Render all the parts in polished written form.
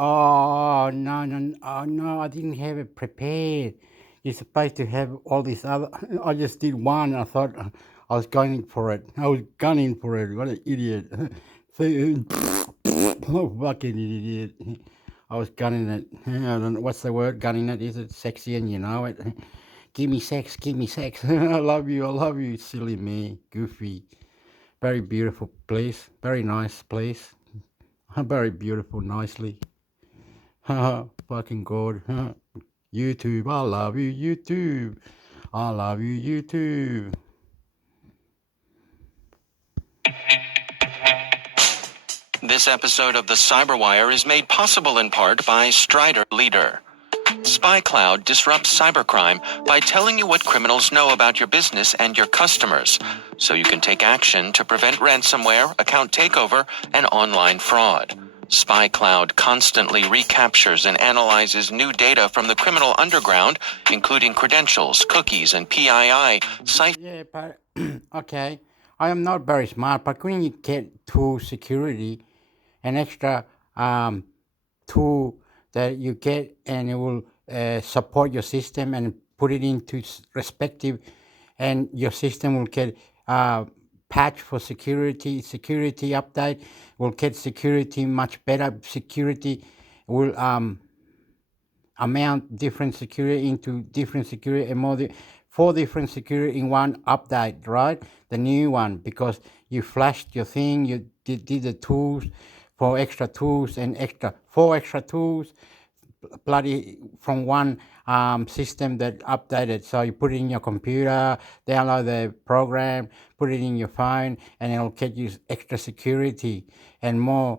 Oh, no, no, oh, no, I didn't have it prepared. You're supposed to have all this other. I just did one. I thought I was gunning for it. I was gunning for it. What an idiot. See, oh, fucking idiot. I was gunning it. I don't know. What's the word? Gunning it. Is it sexy and you know it? Give me sex. Give me sex. I love you. I love you. Silly me. Goofy. Very beautiful place. Very nice place. Very beautiful. Nicely. Fucking God. YouTube, I love you, YouTube. I love you, YouTube. This episode of the Cyberwire is made possible in part by Strider Leader. SpyCloud disrupts cybercrime by telling you what criminals know about your business and your customers, so you can take action to prevent ransomware, account takeover, and online fraud. SpyCloud constantly recaptures and analyzes new data from the criminal underground, including credentials, cookies, and PII. Yeah, but okay. I am not very smart, but when you get to security, an extra tool that you get and it will support your system and put it into respective, and your system will get patch for security update, will get security much better. Security will amount different security into different security and more. Four different security in one update, right? The new one, because you flashed your thing, you did the tools, for extra tools and four extra tools, bloody from one system that updated. So you put it in your computer, download the program, put it in your phone, and it'll get you extra security and more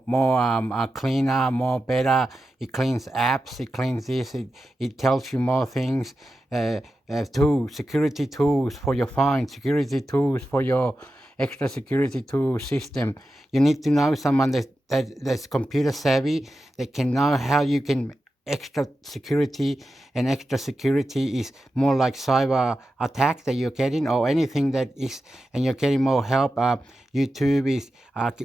cleaner, more better. It cleans apps, it cleans this, it tells you more things. Tools, security tools for your phone, security tools for your extra security tool system. You need to know someone that's computer savvy, that can know how you can extra security, and extra security is more like cyber attack that you're getting, or anything that is, and you're getting more help. YouTube is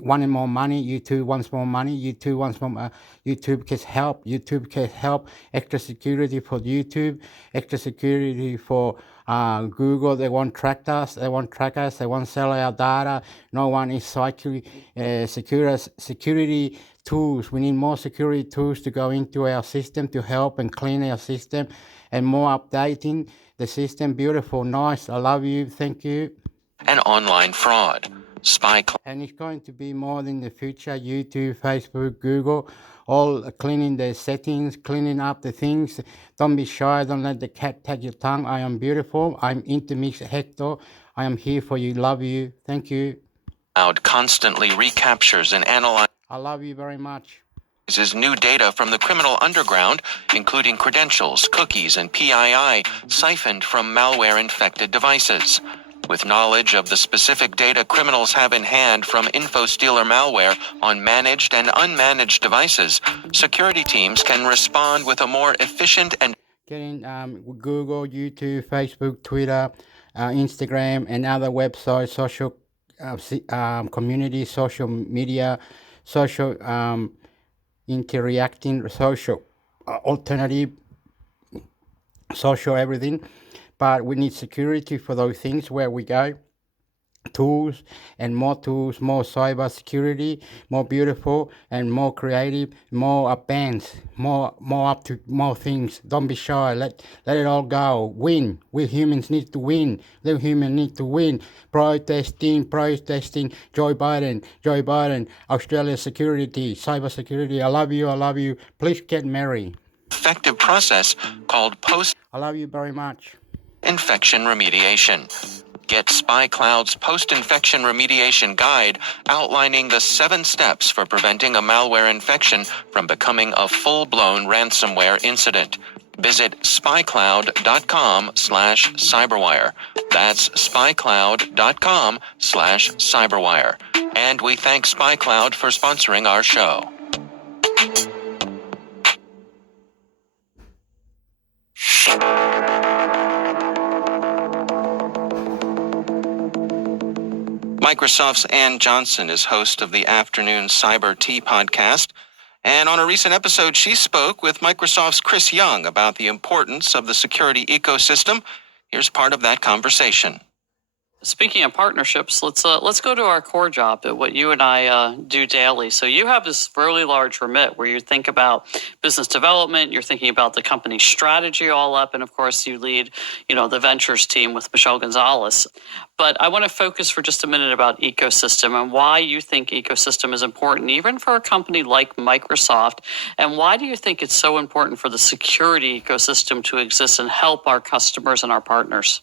wanting more money. YouTube wants more money. YouTube wants more. YouTube can help. YouTube can help. Extra security for YouTube. Extra security for Google. They won't track us. They won't track us. They won't sell our data. No one is security tools. We need more security tools to go into our system to help and clean our system, and more updating the system. Beautiful, nice. I love you. Thank you. And online fraud. And it's going to be more in the future. YouTube, Facebook, Google, all cleaning the settings, cleaning up the things. Don't be shy. Don't let the cat tag your tongue. I am beautiful. I'm intermixhector. I am here for you. Love you. Thank you. Cloud constantly recaptures and analyzes. I love you very much. Is new data from the criminal underground, including credentials, cookies, and PII siphoned from malware-infected devices. With knowledge of the specific data criminals have in hand from InfoStealer malware on managed and unmanaged devices, security teams can respond with a more efficient and getting Google, YouTube, Facebook, Twitter, Instagram, and other websites, social community, social media, social interacting, social alternative, social everything. But we need security for those things where we go. Tools, more cyber security, more beautiful and more creative, more advanced, more up to more things. Don't be shy. Let it all go. Win. We humans need to win. The humans need to win. Protesting. Joe Biden. Australia security, cyber security. I love you. Please get married. Effective process called post. I love you very much. Infection remediation. Get SpyCloud's post-infection remediation guide outlining the 7 steps for preventing a malware infection from becoming a full-blown ransomware incident. Visit spycloud.com/cyberwire. That's spycloud.com/cyberwire. And we thank SpyCloud for sponsoring our show. Microsoft's Ann Johnson is host of the Afternoon Cyber Tea podcast, And on a recent episode, she spoke with Microsoft's Chris Young about the importance of the security ecosystem. Here's part of that conversation. Speaking of partnerships, let's go to our core job, at what you and I do daily. So you have this really large remit where you think about business development, you're thinking about the company strategy all up, and of course you lead, the ventures team with Michelle Gonzalez. But I want to focus for just a minute about ecosystem and why you think ecosystem is important, even for a company like Microsoft. And why do you think it's so important for the security ecosystem to exist and help our customers and our partners?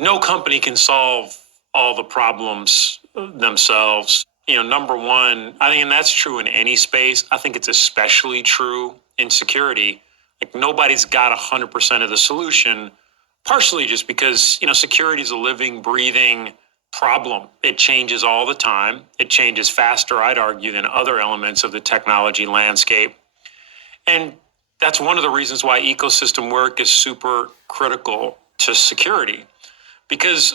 No company can solve all the problems themselves. Number one, I think, and that's true in any space, I think it's especially true in security. Like, nobody's got 100% of the solution, partially just because, security is a living, breathing problem. It changes all the time. It changes faster, I'd argue, than other elements of the technology landscape. And that's one of the reasons why ecosystem work is super critical to security. Because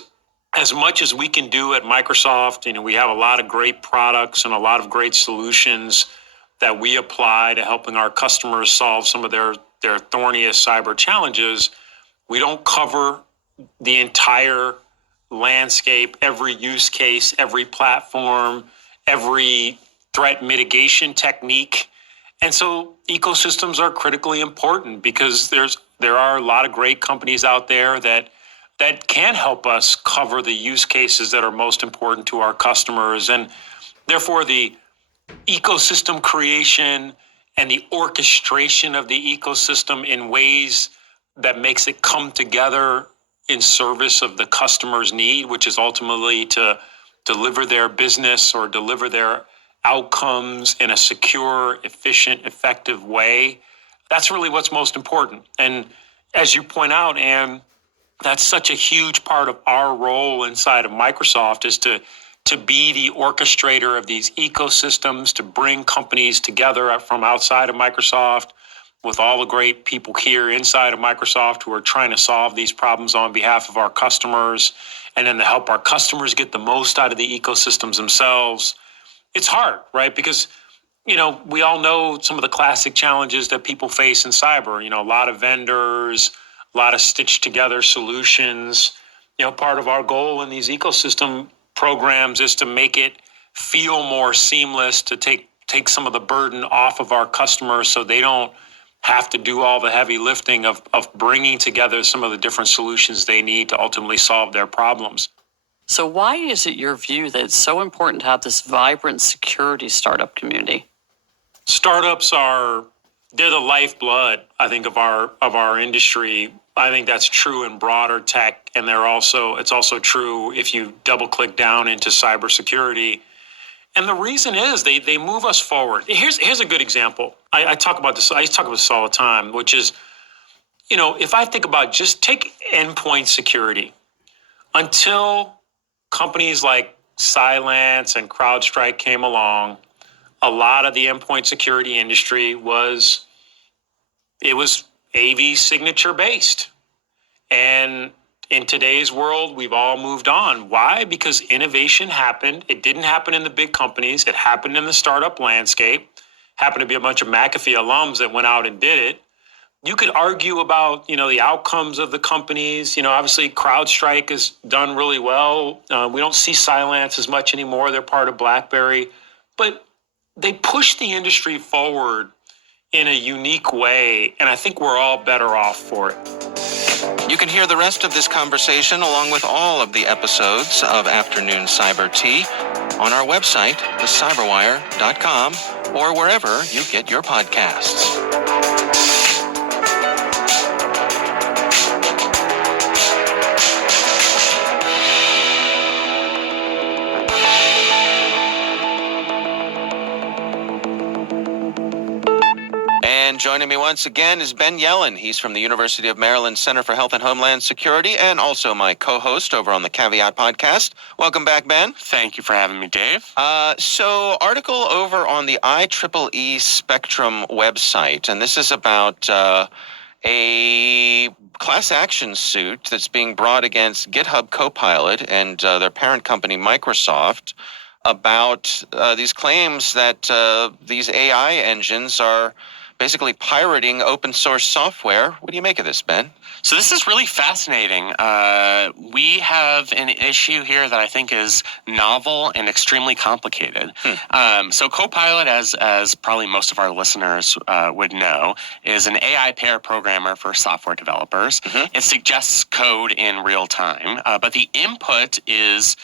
as much as we can do at Microsoft, we have a lot of great products and a lot of great solutions that we apply to helping our customers solve some of their thorniest cyber challenges. We don't cover the entire landscape, every use case, every platform, every threat mitigation technique. And so ecosystems are critically important because there are a lot of great companies out there that can help us cover the use cases that are most important to our customers. And therefore, the ecosystem creation and the orchestration of the ecosystem in ways that makes it come together in service of the customer's need, which is ultimately to deliver their business or deliver their outcomes in a secure, efficient, effective way. That's really what's most important. And as you point out, Anne, that's such a huge part of our role inside of Microsoft, is to be the orchestrator of these ecosystems, to bring companies together from outside of Microsoft with all the great people here inside of Microsoft who are trying to solve these problems on behalf of our customers, and then to help our customers get the most out of the ecosystems themselves. It's hard, right? Because, we all know some of the classic challenges that people face in cyber, a lot of vendors, a lot of stitched together solutions. Part of our goal in these ecosystem programs is to make it feel more seamless, to take some of the burden off of our customers so they don't have to do all the heavy lifting of bringing together some of the different solutions they need to ultimately solve their problems. So why is it your view that it's so important to have this vibrant security startup community? Startups they're the lifeblood, I think, of our industry. I think that's true in broader tech, and it's also true if you double click down into cybersecurity. And the reason is they move us forward. Here's a good example. I talk about this. I talk about this all the time, which is, if I think about just take endpoint security, until companies like Cylance and CrowdStrike came along, a lot of the endpoint security industry was AV signature based. And in today's world, we've all moved on. Why? Because innovation happened. It didn't happen in the big companies. It happened in the startup landscape. Happened to be a bunch of McAfee alums that went out and did it. You could argue about, the outcomes of the companies. Obviously CrowdStrike has done really well. We don't see Cylance as much anymore. They're part of BlackBerry. But they push the industry forward in a unique way, and I think we're all better off for it. You can hear the rest of this conversation along with all of the episodes of Afternoon Cyber Tea on our website, thecyberwire.com, or wherever you get your podcasts. And joining me once again is Ben Yellen. He's from the University of Maryland Center for Health and Homeland Security and also my co-host over on the Caveat podcast. Welcome back, Ben. Thank you for having me, Dave. So article over on the IEEE Spectrum website, and this is about a class action suit that's being brought against GitHub Copilot and their parent company, Microsoft, about these claims that these AI engines are basically pirating open source software. What do you make of this, Ben? So this is really fascinating. We have an issue here that I think is novel and extremely complicated. So Copilot, as probably most of our listeners would know, is an AI pair programmer for software developers. It suggests code in real time, but the input is,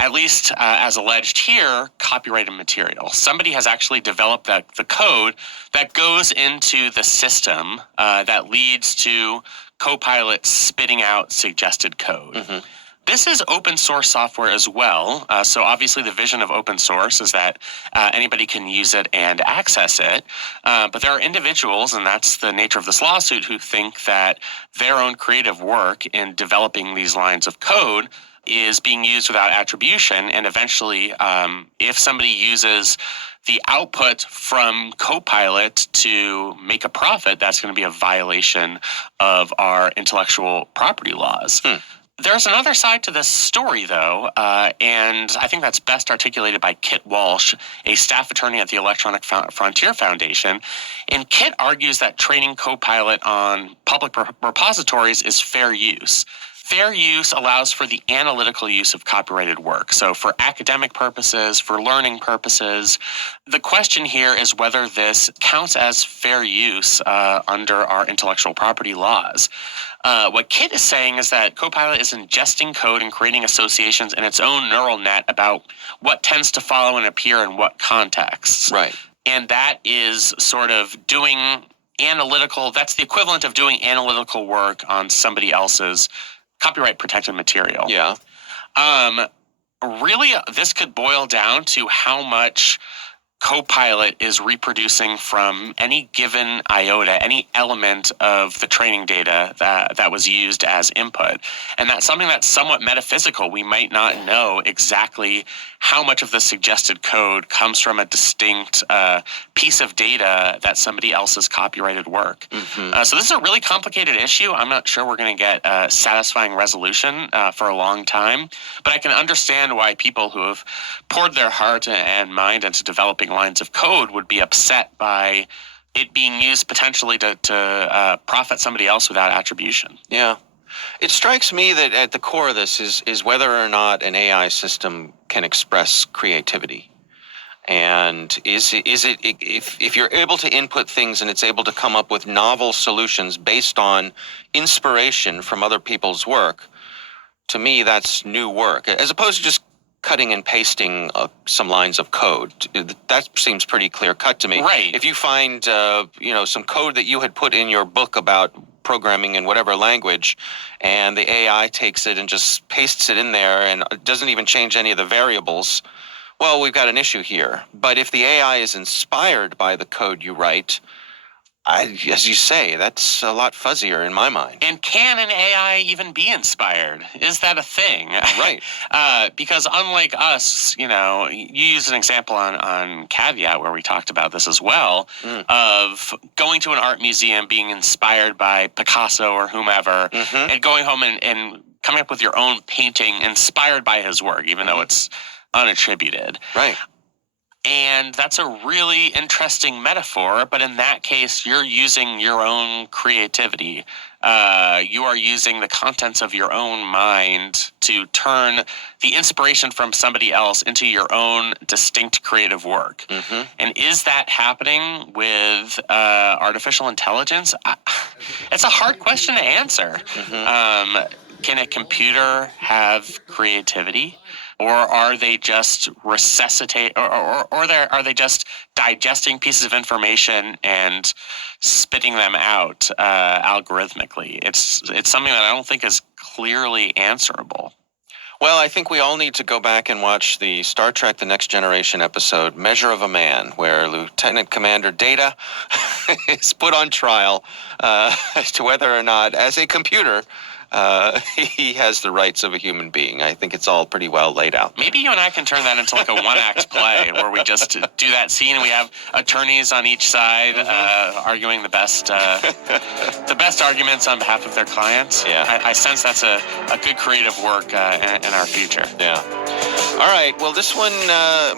at least as alleged here, copyrighted material. Somebody has actually developed the code that goes into the system that leads to Copilot spitting out suggested code. This is open source software as well. So obviously the vision of open source is that anybody can use it and access it. But there are individuals, and that's the nature of this lawsuit, who think that their own creative work in developing these lines of code is being used without attribution. And eventually, if somebody uses the output from Copilot to make a profit, that's going to be a violation of our intellectual property laws. There's another side to this story, though, and I think that's best articulated by Kit Walsh, a staff attorney at the Electronic Frontier Foundation. And Kit argues that training Copilot on public repositories is fair use. Fair use allows for the analytical use of copyrighted work. So for academic purposes, for learning purposes, the question here is whether this counts as fair use under our intellectual property laws. What Kit is saying is that Copilot is ingesting code and creating associations in its own neural net about what tends to follow and appear in what contexts. Right. And that is sort of doing analytical, that's the equivalent of doing analytical work on somebody else's copyright protected material. Yeah. Really, this could boil down to how much Copilot is reproducing from any given iota, any element of the training data that was used as input. And that's something that's somewhat metaphysical. We might not know exactly how much of the suggested code comes from a distinct piece of data that somebody else's copyrighted work. So this is a really complicated issue. I'm not sure we're going to get a satisfying resolution for a long time, but I can understand why people who have poured their heart and mind into developing lines of code would be upset by it being used potentially to profit somebody else without attribution. Yeah. It strikes me that at the core of this is whether or not an AI system can express creativity. And is it if you're able to input things and it's able to come up with novel solutions based on inspiration from other people's work, to me that's new work, as opposed to just cutting and pasting some lines of code. That seems pretty clear cut to me. Right. If you find some code that you had put in your book about programming in whatever language, and the AI takes it and just pastes it in there and doesn't even change any of the variables, well, we've got an issue here. But if the AI is inspired by the code you write, as you say, that's a lot fuzzier in my mind. And can an AI even be inspired? Is that a thing? Right. Because unlike us, you used an example on Caveat where we talked about this as well, of going to an art museum, being inspired by Picasso or whomever, and going home and coming up with your own painting inspired by his work, even though it's unattributed. Right. And that's a really interesting metaphor, but in that case, you're using your own creativity. You are using the contents of your own mind to turn the inspiration from somebody else into your own distinct creative work. And is that happening with artificial intelligence? It's a hard question to answer. Can a computer have creativity? Or are they just are they just digesting pieces of information and spitting them out algorithmically? It's something that I don't think is clearly answerable. Well, I think we all need to go back and watch the Star Trek The Next Generation episode, Measure of a Man, where Lieutenant Commander Data is put on trial as to whether or not, as a computer, he has the rights of a human being. I think it's all pretty well laid out. Maybe you and I can turn that into like a one-act play where we just do that scene and we have attorneys on each side arguing the best arguments on behalf of their clients. Yeah. I sense that's a good creative work in our future. Yeah. All right. Well, this one,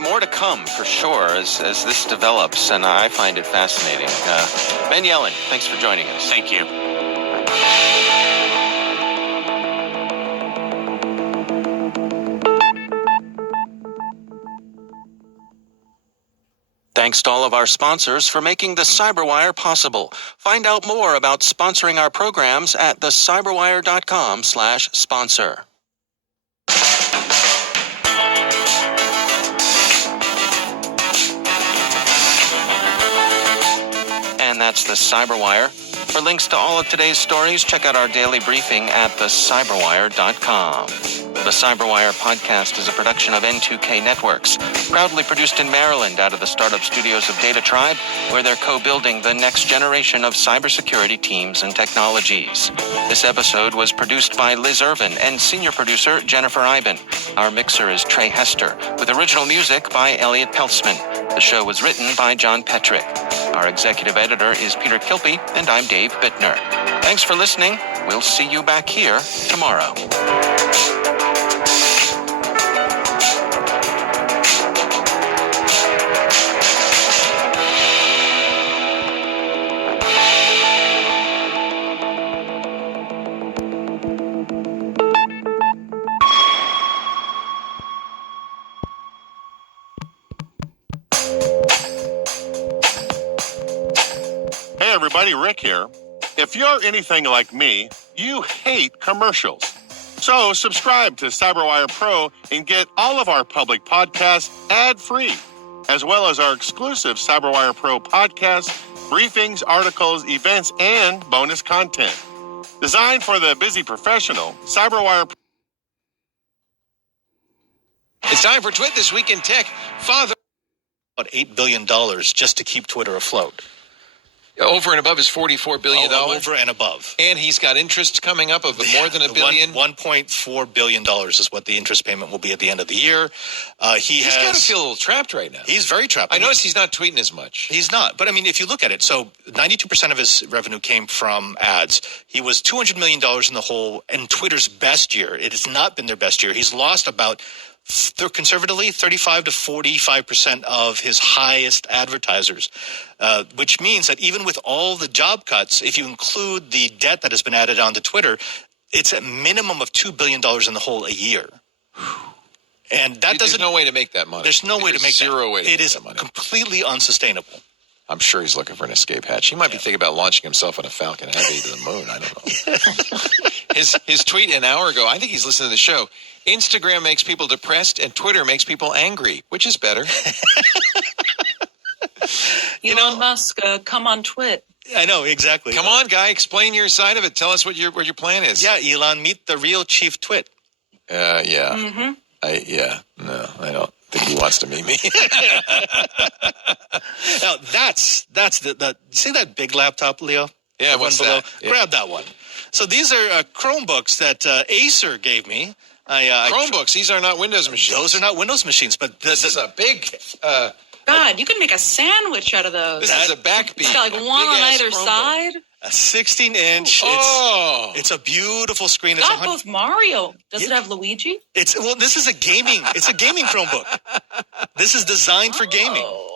more to come for sure as this develops, and I find it fascinating. Ben Yellen, thanks for joining us. Thank you. Thanks to all of our sponsors for making the Cyberwire possible. Find out more about sponsoring our programs at thecyberwire.com/sponsor. And that's the Cyberwire. For links to all of today's stories, check out our daily briefing at thecyberwire.com. The Cyberwire podcast is a production of N2K Networks, proudly produced in Maryland out of the startup studios of Data Tribe, where they're co-building the next generation of cybersecurity teams and technologies. This episode was produced by Liz Irvin and senior producer Jennifer Iben. Our mixer is Trey Hester, with original music by Elliot Peltzman. The show was written by John Petrick. Our executive editor is Peter Kilpie, and I'm Dave Bittner. Thanks for listening. We'll see you back here tomorrow. Hey everybody, Rick here. If you're anything like me, you hate commercials. So subscribe to CyberWire Pro and get all of our public podcasts ad-free, as well as our exclusive CyberWire Pro podcasts, briefings, articles, events, and bonus content. Designed for the busy professional, CyberWire Pro. It's time for Twit This Week in Tech. Father, about $8 billion just to keep Twitter afloat. Over and above his $44 billion. Over and above. And he's got interest coming up of more than $1 billion. $1.4 billion is what the interest payment will be at the end of the year. He's got to feel a little trapped right now. He's very trapped. I notice he's not tweeting as much. He's not. But, I mean, if you look at it, so 92% of his revenue came from ads. He was $200 million in the hole in Twitter's best year. It has not been their best year. He's lost about conservatively 35 to 45% of his highest advertisers, which means that even with all the job cuts, if you include the debt that has been added onto Twitter, it's a minimum of $2 billion in the hole a year. And that There's no way to make that money. There's no way to make zero way to it make is that money. Completely unsustainable. I'm sure he's looking for an escape hatch. He might be thinking about launching himself on a Falcon Heavy to the moon. I don't know. His tweet an hour ago, I think he's listening to the show. Instagram makes people depressed and Twitter makes people angry. Which is better? Elon Musk, come on Twit. I know, exactly. Come on, guy, explain your side of it. Tell us what your plan is. Yeah, Elon, meet the real Chief Twit. Yeah. Mm-hmm. No, I don't think he wants to meet me. Now, that's the see that big laptop, Leo? Yeah, The what's one below? that? Yeah. Grab that one. So these are Chromebooks that Acer gave me. Chromebooks, these are not Windows machines. Those are not Windows machines, but This is a big... God, you can make a sandwich out of those. This is a backbeat. It's got like one on either side. a 16-inch. Oh, It's a beautiful screen. It's Got both Mario. Does it Yeah. have Luigi? This is a gaming. It's a gaming Chromebook. This is designed for gaming. Oh.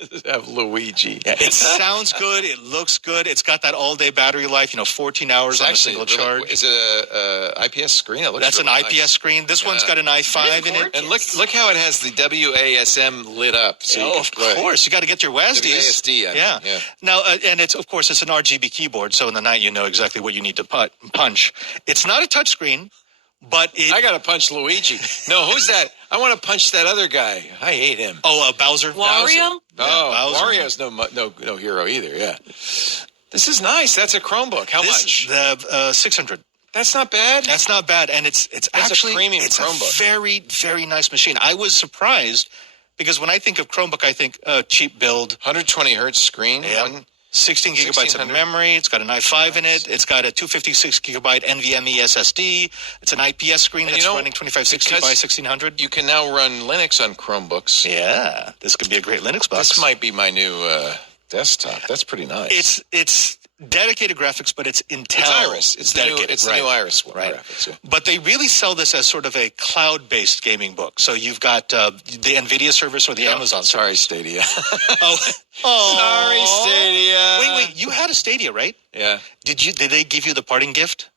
does it have Luigi? Yeah, it sounds good. It looks good. It's got that all-day battery life. 14 hours on a single charge. Is it a IPS screen? It looks That's really an IPS nice. screen. This one's got an i5 in it. And look how it has the WASM lit up. So you Of can- course, you got to get your WASDs. WASD. I mean, Yeah. Now, and it's of course it's an RGB keyboard, so in the night you know exactly what you need to punch. It's not a touchscreen, but I got to punch Luigi. No, who's that? I want to punch that other guy. I hate him. Bowser. Wario? Oh, Bowser. Mario's no hero either. Yeah. This is nice. That's a Chromebook. How much? The 600. That's not bad. That's not bad, and it's That's actually a premium it's Chromebook. a very, very nice machine. I was surprised because when I think of Chromebook, I think cheap build. 120 hertz screen. Yeah. 16 gigabytes of 1600. memory. It's got an i5 in it. It's got a 256 gigabyte NVMe SSD. It's an IPS screen And that's you know, running 2560 by because 1600. You can now run Linux on Chromebooks. Yeah, this could be a great Linux box. This might be my new desktop. That's pretty nice. It's dedicated graphics, but it's Intel. It's Iris. It's dedicated. the new Iris one. Right. Graphics, yeah. But they really sell this as sort of a cloud-based gaming book. So you've got the NVIDIA service or the Amazon service. Sorry, Stadia. Oh. Sorry, Stadia. Wait. You had a Stadia, right? Yeah. Did they give you the parting gift?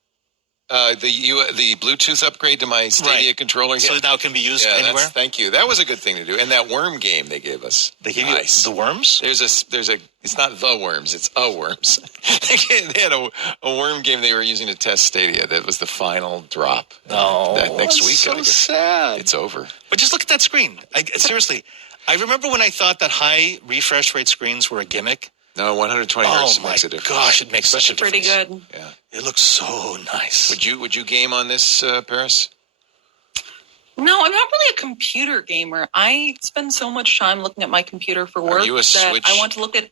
The Bluetooth upgrade to my Stadia controller. So now it can be used anywhere? Thank you. That was a good thing to do. And that worm game they gave us. They gave you the worms? There's a. It's not the worms. It's a worms. They had a worm game they were using to test Stadia. That was the final drop. Oh, that next week. So sad. It's over. But just look at that screen. Seriously, I remember when I thought that high refresh rate screens were a gimmick. No, 120 hertz makes a difference. Oh my gosh, it makes such a difference. Pretty good. Yeah, it looks so nice. Would you game on this, Paris? No, I'm not really a computer gamer. I spend so much time looking at my computer for work Are you a that Switch? I want to look at.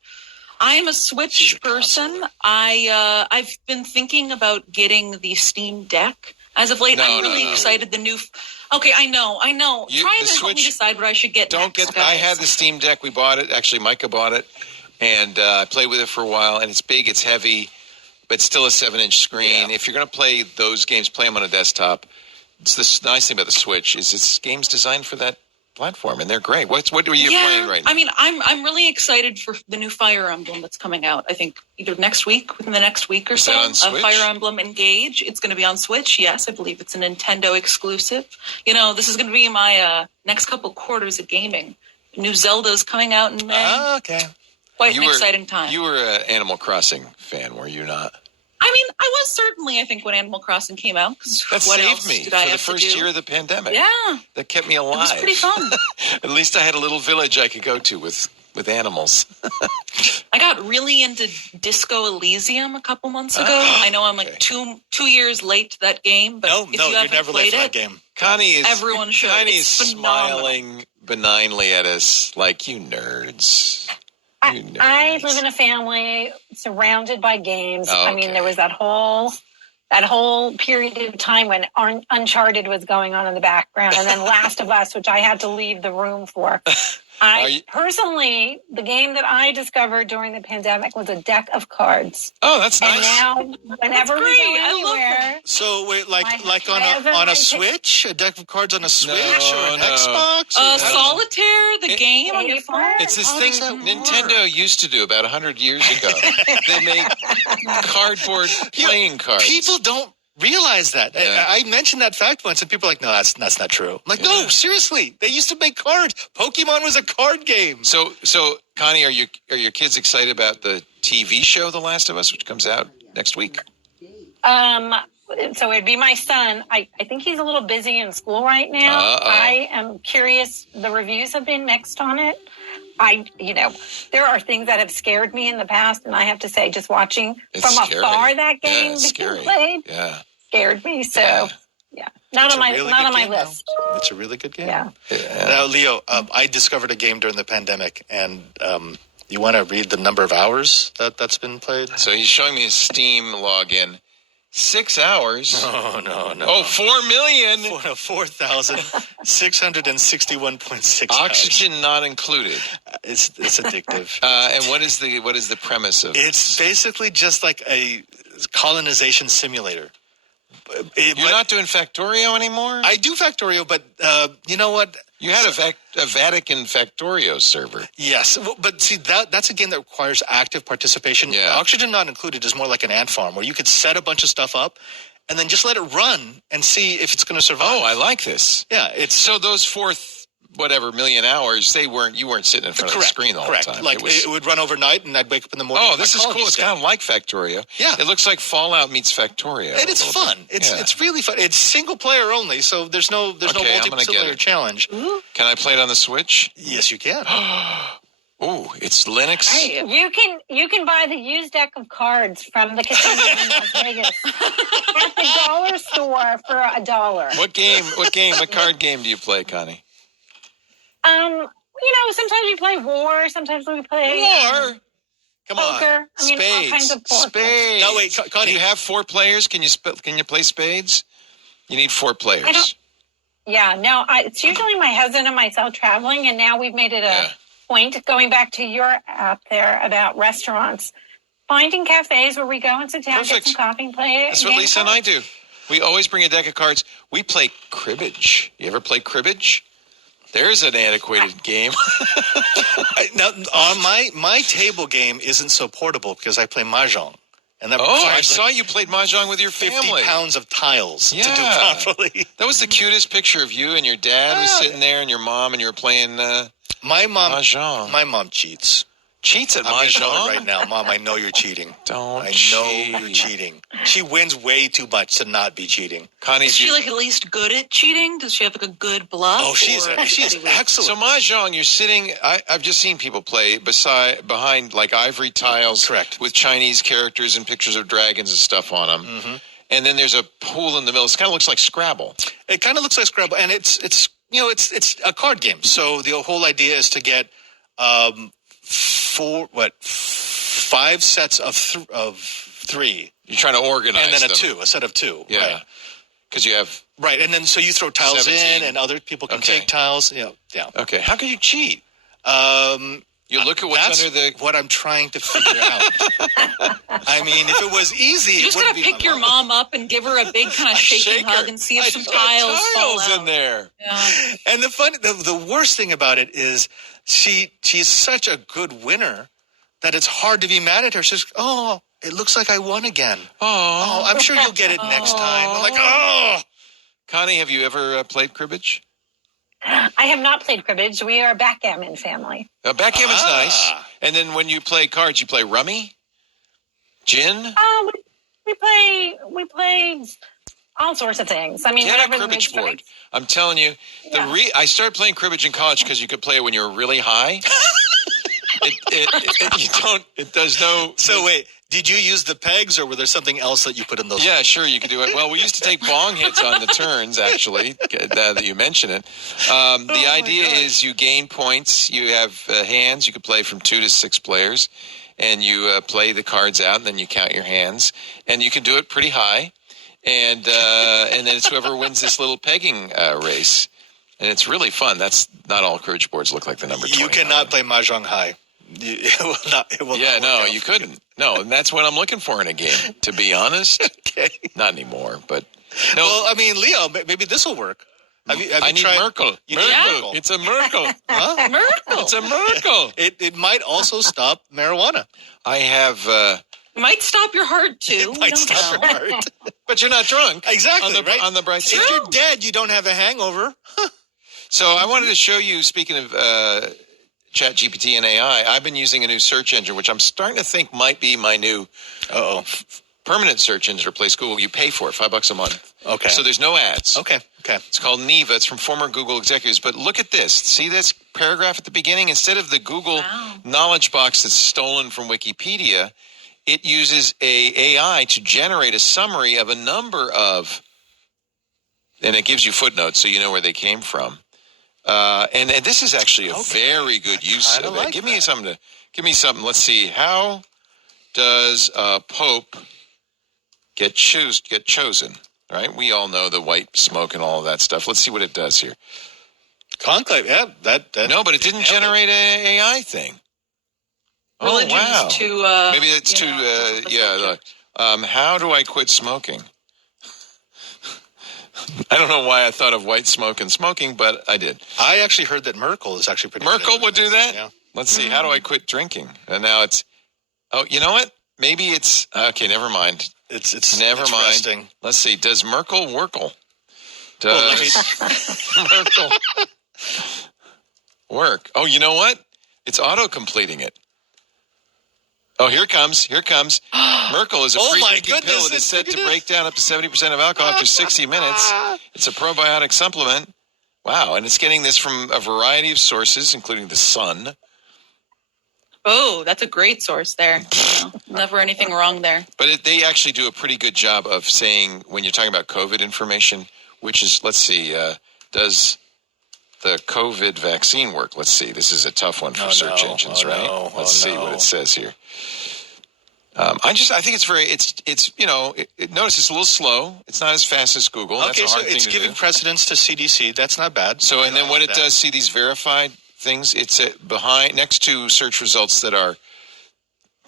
I'm a Switch person. I've been thinking about getting the Steam Deck as of late. I'm really excited. The new. Okay, I know. Try and help me decide what I should get. I had the Steam Deck. We bought it. Actually, Micah bought it. And I played with it for a while, and it's big, it's heavy, but still a 7-inch screen. Yeah. If you're going to play those games, play them on a desktop. It's the nice thing about the Switch is it's games designed for that platform, and they're great. What are you playing right now? I mean, I'm really excited for the new Fire Emblem that's coming out. I think either within the next week or so. On Switch? Fire Emblem Engage. It's going to be on Switch. Yes, I believe it's a Nintendo exclusive. This is going to be my next couple quarters of gaming. New Zelda's coming out in May. Oh, okay. Quite an exciting time. You were an Animal Crossing fan, were you not? I mean, I was certainly, I think, when Animal Crossing came out. That what saved else me did I for the have to first do? year of the pandemic. Yeah. That kept me alive. It was pretty fun. At least I had a little village I could go to with animals. I got really into Disco Elysium a couple months ago. I know I'm like 2 years late to that game, but if you haven't you're never played late for that game. Everyone should. Connie is smiling benignly at us like, you nerds. I live in a family surrounded by games. I mean, there was that whole period of time when Uncharted was going on in the background, and then Last of Us, which I had to leave the room for. Personally, the game that I discovered during the pandemic was a deck of cards. Oh, that's nice. And now, whenever we go anywhere, so wait, like on a Switch, a deck of cards on a Switch or an Xbox? Solitaire, the game on your phone. It's this thing Nintendo used to do about 100 years ago. They made cardboard playing cards. People don't realize that. Yeah. I mentioned that fact once, and people are like, no, that's not true. I'm like, no, seriously. They used to make cards. Pokemon was a card game. So Connie, are your kids excited about the TV show The Last of Us, which comes out next week? So it'd be my son. I think he's a little busy in school right now. I am curious. The reviews have been mixed on it. There are things that have scared me in the past, and I have to say, just watching from afar that game being played scared me. So, not on my list. It's a really good game. Yeah. Now, Leo, I discovered a game during the pandemic, and you want to read the number of hours that's been played? So he's showing me his Steam login. 6 hours? No. Oh, 4 million. 4,661.6 Oxygen not included. It's addictive. And what is the premise of It's basically just like a colonization simulator. You're not doing Factorio anymore? I do Factorio, but you know what? You had a Vatican Factorio server. Yes, but see, that's a game that requires active participation. Yeah. Oxygen Not Included is more like an ant farm where you could set a bunch of stuff up and then just let it run and see if it's going to survive. Oh, I like this. Yeah, it's so those 4 million hours, you weren't sitting in front of the screen all the time. Like it would run overnight, and I'd wake up in the morning. Oh, this is cool. It's kind of like Factorio. Yeah, it looks like Fallout meets Factorio. And it's fun. It's really fun. It's single player only, so there's no multiplayer challenge. Can I play it on the Switch? Yes, you can. Oh, it's Linux. You can buy the used deck of cards from the casino in Las Vegas at the dollar store for $1. What card game do you play, Connie? Sometimes we play War. Sometimes we play War. Come poker. on, Spades. All kinds of poker. Spades. No, wait, Connie. Do you have 4 players? Can you play Spades? You need 4 players. It's usually my husband and myself traveling, and now we've made it a point, going back to your app there about restaurants. finding cafes where we go and sit down, Perfect. get some coffee, and play. That's what Lisa and I do. We always bring a deck of cards. We play cribbage. You ever play cribbage? There's an antiquated game. Now, my table game isn't so portable because I play mahjong. And that I saw you played mahjong with your 50 family. pounds of tiles to do properly. That was the cutest picture of you and your dad was sitting there and your mom and you were playing mahjong. My mom cheats. Cheats at I'm mahjong? right now. Mom, I know you're cheating. I know you're cheating. She wins way too much to not be cheating. Connie, is she like at least good at cheating? Does she have like a good bluff? Oh, she's excellent. So mahjong, you're sitting. I've just seen people play behind like ivory tiles, correct, with Chinese characters and pictures of dragons and stuff on them. Mm-hmm. And then there's a pool in the middle. It kind of looks like Scrabble. It kind of looks like Scrabble, and it's a card game. So the whole idea is to get 5 sets of 3. You're trying to organize and then them. a set of 2. Yeah, because you have and then so you throw tiles 17. in, and other people can take tiles. Yeah. Okay, how can you cheat? You look at what's under the. What I'm trying to figure out. I mean, if it was easy, you just gotta pick your mom up and give her a big kind of shaking hug and see if some tiles fall out. In there. Yeah. And the worst thing about it is she's such a good winner that it's hard to be mad at her. She's it looks like I won again. Oh, I'm sure you'll get it next time. I'm like, Connie, have you ever played cribbage? I have not played cribbage. We are a backgammon family. Backgammon's nice. And then when you play cards, you play rummy, gin. We play all sorts of things. I mean, get a whatever cribbage makes board. I'm telling you, I started playing cribbage in college because you could play it when you were really high. It does no. So wait, did you use the pegs, or were there something else that you put in those? Yeah, sure, you could do it. Well, we used to take bong hits on the turns, actually, now that you mention it. The idea is you gain points. You have hands. You could play from 2 to 6 players, and you play the cards out, and then you count your hands. And you can do it pretty high. And then it's whoever wins this little pegging race. And it's really fun. That's not all cribbage boards look like the number 20. You cannot play mahjong high. It will not you couldn't. No, and that's what I'm looking for in a game, to be honest. Okay. Not anymore, but... No. Well, I mean, Leo, maybe this will work. Have you I need tried Merkel. Merkel. It's a Merkel. Huh? Merkel. It's a Merkel. It might also stop marijuana. I have... It might stop your heart, too. It might stop your heart. But you're not drunk. Exactly, right? On the bright side. If you're dead, you don't have a hangover. So I wanted to show you, speaking of ChatGPT and AI, I've been using a new search engine, which I'm starting to think might be my new permanent search engine to replace Google. You pay for it, $5 a month. Okay. So there's no ads. Okay. It's called Neva. It's from former Google executives. But look at this. See this paragraph at the beginning? Instead of the Google knowledge box that's stolen from Wikipedia, it uses a AI to generate a summary of a number of, and it gives you footnotes so you know where they came from. And this is actually a very good use of it. Give me something. Let's see. How does a pope get chosen? Right? We all know the white smoke and all of that stuff. Let's see what it does here. Conclave, yeah. That no, but it didn't generate an AI thing. Religion is too... maybe it's too... how do I quit smoking? I don't know why I thought of white smoke and smoking, but I did. I actually heard that Merkel is actually pretty Merkel would do that? Yeah. Let's see. How do I quit drinking? And now it's... Oh, you know what? Maybe it's... Okay, never mind. It's never mind. Resting. Let's see. Does Merkel workle? Does Merkel work? Oh, you know what? It's auto-completing it. Oh, here it comes. Merkel is a pre-drinking pill that is said to break down up to 70% of alcohol after 60 minutes. It's a probiotic supplement. Wow, and it's getting this from a variety of sources, including the Sun. Oh, that's a great source there. Never anything wrong there. But they actually do a pretty good job of saying, when you're talking about COVID information, which is, let's see, does the COVID vaccine work? Let's see. This is a tough one for search engines, right? Let's see what it says here. I think it's very, notice it's a little slow. It's not as fast as Google. That's a hard thing to do. It's giving precedence to CDC. That's not bad. So, and then what it does, see these verified things, it's behind, next to search results that are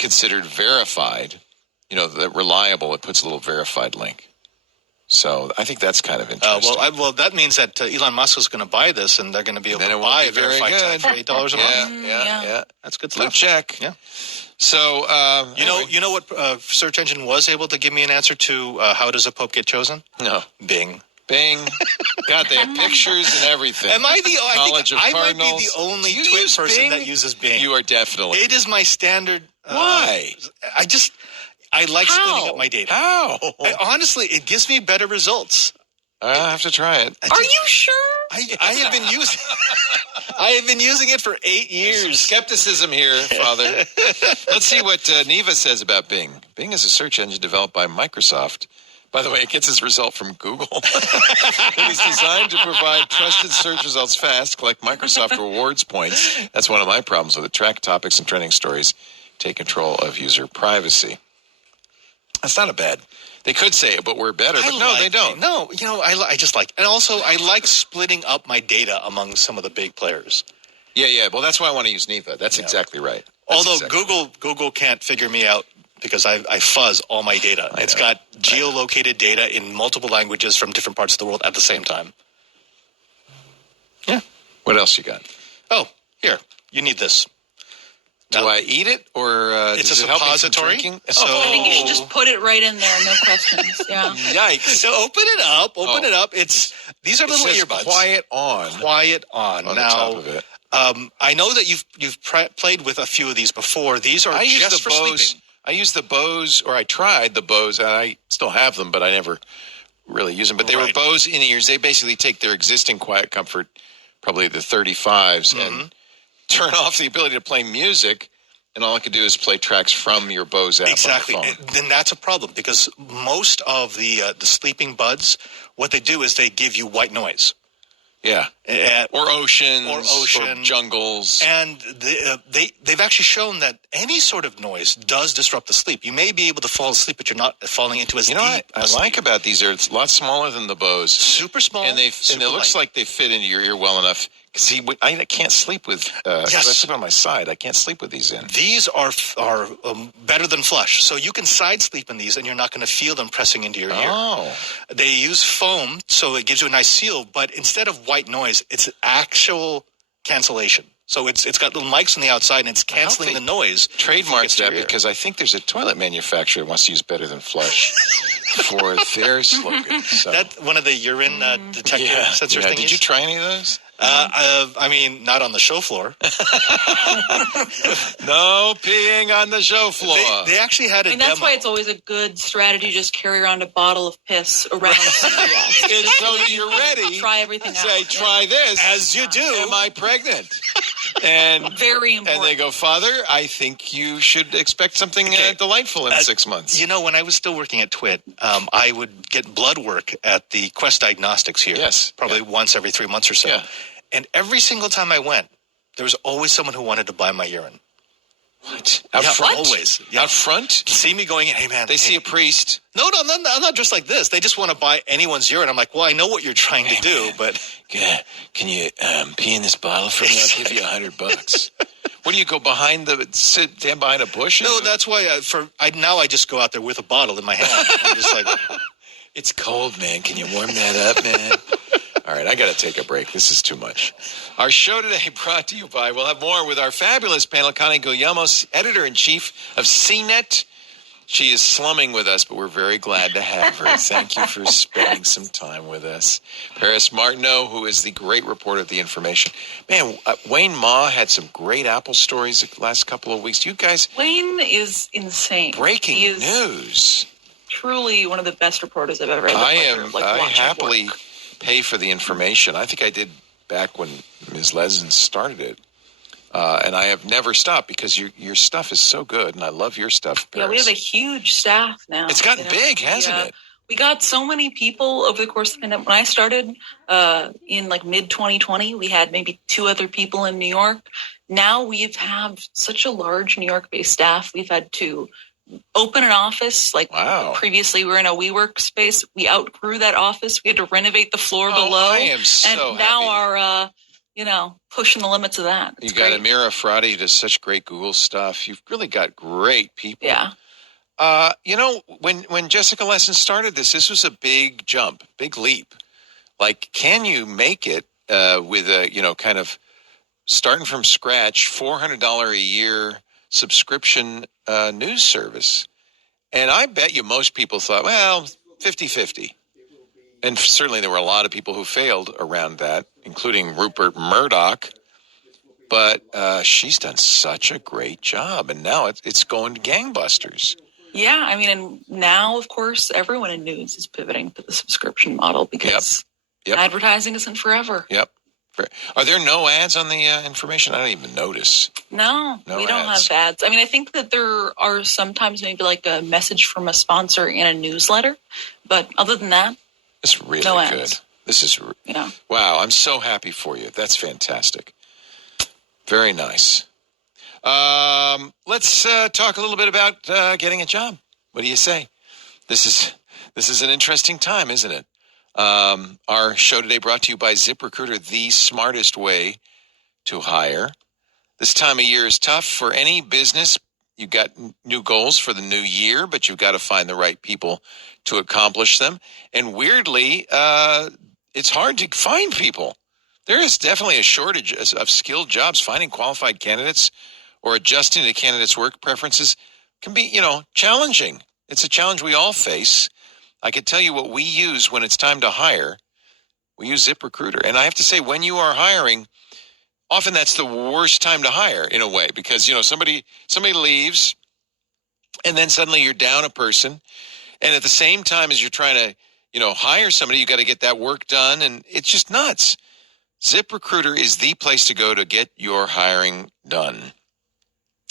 considered verified, that reliable, it puts a little verified link. So I think that's kind of interesting. Well, that means that Elon Musk is going to buy this, and they're going to be able to buy a verified tag for $8 a month. Yeah. That's good Blue stuff. check. Yeah. So you know what search engine was able to give me an answer to how does a pope get chosen? No. Bing. God, they have pictures and everything. Am I Knowledge of I might Cardinals. be the only Do you twit use person Bing? that uses Bing. You are definitely. It is my standard. Why? I like splitting up my data. How? Honestly, it gives me better results. I'll have to try it. Are you sure? I have been using. I have been using it for 8 years. Skepticism here, Father. Let's see what Neva says about Bing. Bing is a search engine developed by Microsoft. By the way, it gets its result from Google. It is designed to provide trusted search results fast, collect Microsoft rewards points. That's one of my problems with it. Track topics and trending stories. Take control of user privacy. That's not a bad. They could say it, but we're better. But no, they don't. No, I just like, and also I like splitting up my data among some of the big players. Yeah. Well, that's why I want to use Neva. That's exactly right. Although Google can't figure me out because I fuzz all my data. It's got geolocated data in multiple languages from different parts of the world at the same time. Yeah. What else you got? Oh, here. You need this. Do I eat it, or it's does a it help me from suppository? drinking? So I think you should just put it right in there, no questions. Yeah. Yikes! So open it up. It up. These are little earbuds. Quiet on. Quiet on. On now, the top of it. I know that you've played with a few of these before. These are just for sleeping. I use the Bose, or I tried the Bose, and I still have them, but I never really use them. But they were Bose in-ears. They basically take their existing quiet comfort, probably the 35s, and turn off the ability to play music, and all I could do is play tracks from your Bose app. Exactly. On the phone. Then that's a problem because most of the sleeping buds, what they do is they give you white noise. Yeah. Or oceans. Or jungles. And they've actually shown that any sort of noise does disrupt the sleep. You may be able to fall asleep, but you're not falling into as deep. What I like about these are it's a lot smaller than the Bose. Super small. And it looks like they fit into your ear well enough. See, I can't sleep with. I sleep on my side. I can't sleep with these in. These are better than flush, so you can side sleep in these, and you're not going to feel them pressing into your ear. They use foam, so it gives you a nice seal. But instead of white noise, it's actual cancellation. So it's got little mics on the outside, and it's canceling the noise. Trademarks that because I think there's a toilet manufacturer that wants to use better than flush for their slogan. So. That one of the urine detector sensor thingies. Did you try any of those? I mean, not on the show floor. No peeing on the show floor. They actually had a demo. That's why it's always a good strategy to just carry around a bottle of piss around. It's so that you're ready. Try everything out. Say, try this. As you do. Am I pregnant? And very important. And they go, Father, I think you should expect something delightful in 6 months. When I was still working at Twit, I would get blood work at the Quest Diagnostics here. Yes. Probably once every 3 months or so. Yeah. And every single time I went, there was always someone who wanted to buy my urine. What? Out front? Always. Yeah. Out front? See me going in, hey, man. They see a priest. No, I'm not just like this. They just want to buy anyone's urine. I'm like, well, I know what you're trying to do, but... Can you pee in this bottle for me? I'll give you $100. What do you go stand behind a bush? No, that's why now I just go out there with a bottle in my hand. I'm just like... It's cold, man. Can you warm that up, man? All right, I got to take a break. This is too much. Our show today brought to you by, we'll have more with our fabulous panel, Connie Guillermo's editor-in-chief of CNET. She is slumming with us, but we're very glad to have her. Thank you for spending some time with us. Paris Martineau, who is the great reporter of The Information. Man, Wayne Ma had some great Apple stories the last couple of weeks. You guys... Wayne is insane. Breaking news. Truly one of the best reporters I've ever had. I happily pay for The Information. I think I did back when Ms. Lesens started it. And I have never stopped because your stuff is so good, and I love your stuff, Paris. Yeah, we have a huge staff now. It's gotten big, hasn't it? We got so many people over the course of the pandemic. When I started in mid-2020, we had maybe 2 other people in New York. Now we've had such a large New York-based staff. We've had to open an office. Previously, we were in a WeWork space. We outgrew that office. We had to renovate the floor below. I am so and now happy. pushing the limits of that. You got Amira Fradi, who does such great Google stuff. You've really got great people. Yeah. When Jessica Lesson started this was a big jump, big leap. Like, can you make it with a, kind of starting from scratch, $400 a year subscription news service? And I bet you most people thought, well, 50-50. And certainly there were a lot of people who failed around that, including Rupert Murdoch. But she's done such a great job, and now it's going gangbusters. Yeah, I mean, and now, of course, everyone in news is pivoting to the subscription model because advertising isn't forever. Yep. Are there no ads on the information? I don't even notice. No, we don't have ads. I mean, I think that there are sometimes maybe like a message from a sponsor in a newsletter, but other than that, it's really no good. ads. This is wow. I'm so happy for you. That's fantastic. Very nice. Let's talk a little bit about getting a job. What do you say? This is an interesting time, isn't it? Our show today brought to you by ZipRecruiter, the smartest way to hire. This time of year is tough for any business. You've got new goals for the new year, but you've got to find the right people to accomplish them. And weirdly, it's hard to find people. There is definitely a shortage of skilled jobs. Finding qualified candidates or adjusting to candidates' work preferences can be, challenging. It's a challenge we all face. I can tell you what we use when it's time to hire. We use ZipRecruiter. And I have to say, when you are hiring, often that's the worst time to hire in a way because, somebody leaves and then suddenly you're down a person. And at the same time as you're trying to, hire somebody, you got to get that work done. And it's just nuts. ZipRecruiter is the place to go to get your hiring done.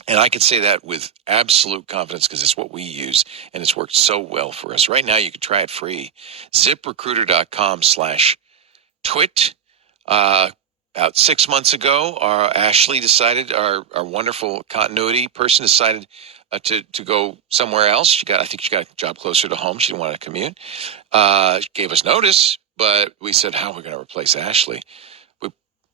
And I can say that with absolute confidence because it's what we use and it's worked so well for us. Right now, you can try it free. ZipRecruiter.com/twit. About 6 months ago, Ashley decided, our wonderful continuity person decided to go somewhere else. I think she got a job closer to home. She didn't want to commute. Gave us notice, but we said, how are we going to replace Ashley?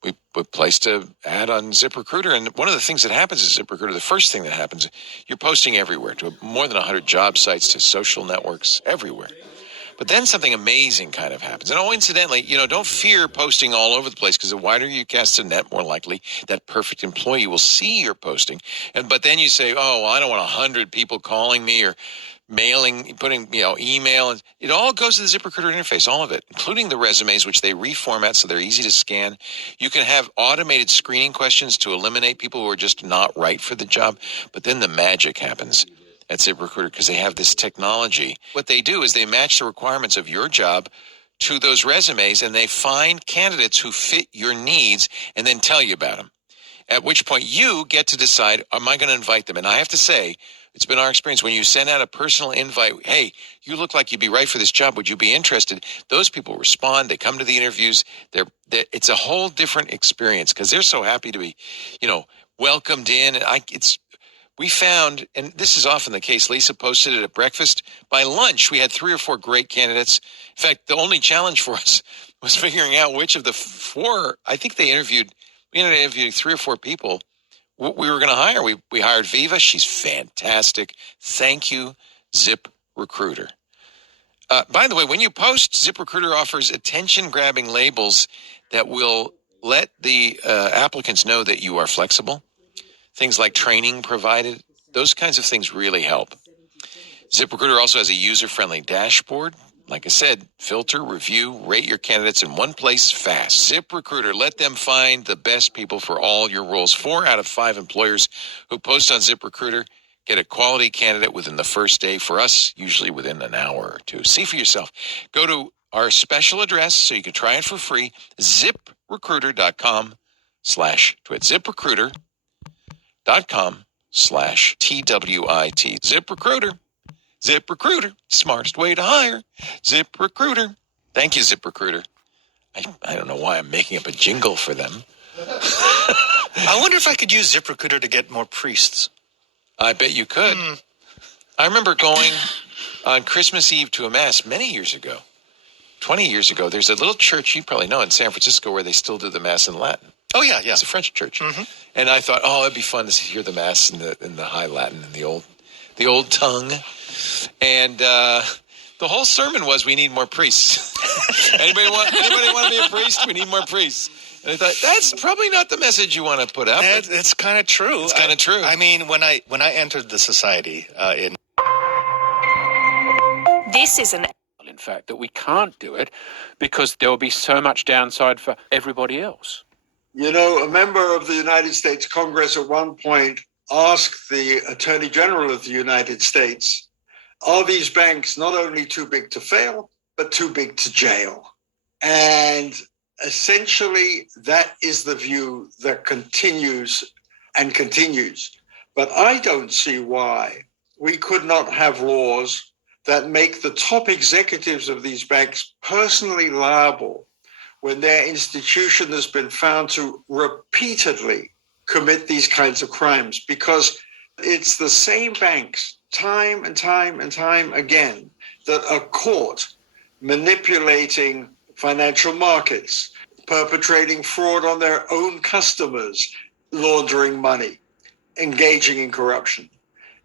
We placed an ad on ZipRecruiter, and one of the things that happens at ZipRecruiter, the first thing that happens, you're posting everywhere to more than 100 job sites, to social networks, everywhere. But then something amazing kind of happens. And incidentally, don't fear posting all over the place because the wider you cast the net, more likely that perfect employee will see your posting. But then you say, I don't want 100 people calling me or mailing, putting, email. And it all goes to the ZipRecruiter interface, all of it, including the resumes, which they reformat so they're easy to scan. You can have automated screening questions to eliminate people who are just not right for the job. But then the magic happens at ZipRecruiter because they have this technology. What they do is they match the requirements of your job to those resumes, and they find candidates who fit your needs and then tell you about them. At which point you get to decide, am I going to invite them? And I have to say, it's been our experience when you send out a personal invite, hey, you look like you'd be right for this job. Would you be interested? Those people respond. They come to the interviews. It's a whole different experience because they're so happy to be, welcomed in. We found, and this is often the case, Lisa posted it at breakfast. By lunch, we had 3 or 4 great candidates. In fact, the only challenge for us was figuring out which of the 4, I think we ended up interviewing 3 or 4 people we were going to hire. We hired Viva. She's fantastic. Thank you, ZipRecruiter. By the way, when you post, ZipRecruiter offers attention-grabbing labels that will let the applicants know that you are flexible. Things like training provided. Those kinds of things really help. ZipRecruiter also has a user-friendly dashboard. Like I said, filter, review, rate your candidates in one place fast. ZipRecruiter, let them find the best people for all your roles. 4 out of 5 employers who post on ZipRecruiter get a quality candidate within the first day. For us, usually within an hour or 2. See for yourself. Go to our special address so you can try it for free. ZipRecruiter.com/twit. ZipRecruiter.com/TWIT. ZipRecruiter. ZipRecruiter, smartest way to hire. ZipRecruiter. Thank you, ZipRecruiter. I don't know why I'm making up a jingle for them. I wonder if I could use ZipRecruiter to get more priests. I bet you could. I remember going on Christmas Eve to a mass many years ago. 20 years ago, there's a little church you probably know in San Francisco where they still do the Mass in Latin. Oh, yeah. It's a French church. Mm-hmm. And I thought, it'd be fun to hear the Mass in the High Latin, in the old tongue. And the whole sermon was, we need more priests. Anybody want to be a priest? We need more priests. And I thought, that's probably not the message you want to put up. It's kind of true. It's kind of true. I mean, when I entered the society This is in fact, that we can't do it because there will be so much downside for everybody else. You know, a member of the United States Congress at one point asked the Attorney General of the United States, are these banks not only too big to fail, but too big to jail? And essentially, that is the view that continues and continues. But I don't see why we could not have laws that make the top executives of these banks personally liable when their institution has been found to repeatedly commit these kinds of crimes, because it's the same banks time and time and time again that are caught manipulating financial markets, perpetrating fraud on their own customers, laundering money, engaging in corruption.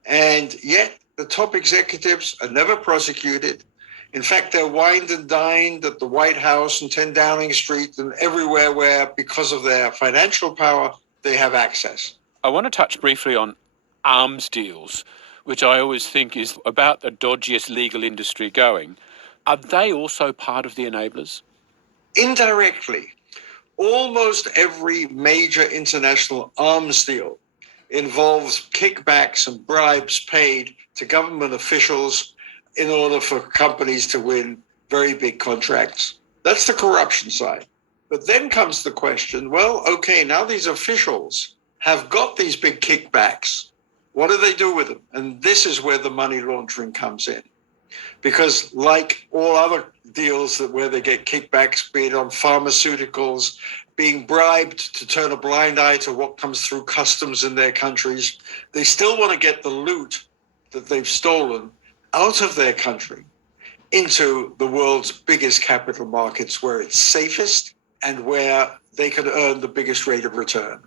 And yet the top executives are never prosecuted. In fact, they're wined and dined at the White House and 10 Downing Street and everywhere where, because of their financial power, they have access. I want to touch briefly on arms deals, which I always think is about the dodgiest legal industry going. Are they also part of the enablers? Indirectly, almost every major international arms deal involves kickbacks and bribes paid to government officials in order for companies to win very big contracts. That's the corruption side. But then comes the question, well, okay, now these officials have got these big kickbacks. What do they do with them? And this is where the money laundering comes in. Because like all other deals where they get kickbacks, be it on pharmaceuticals, being bribed to turn a blind eye to what comes through customs in their countries, they still want to get the loot that they've stolen out of their country into the world's biggest capital markets where it's safest and where they can earn the biggest rate of return.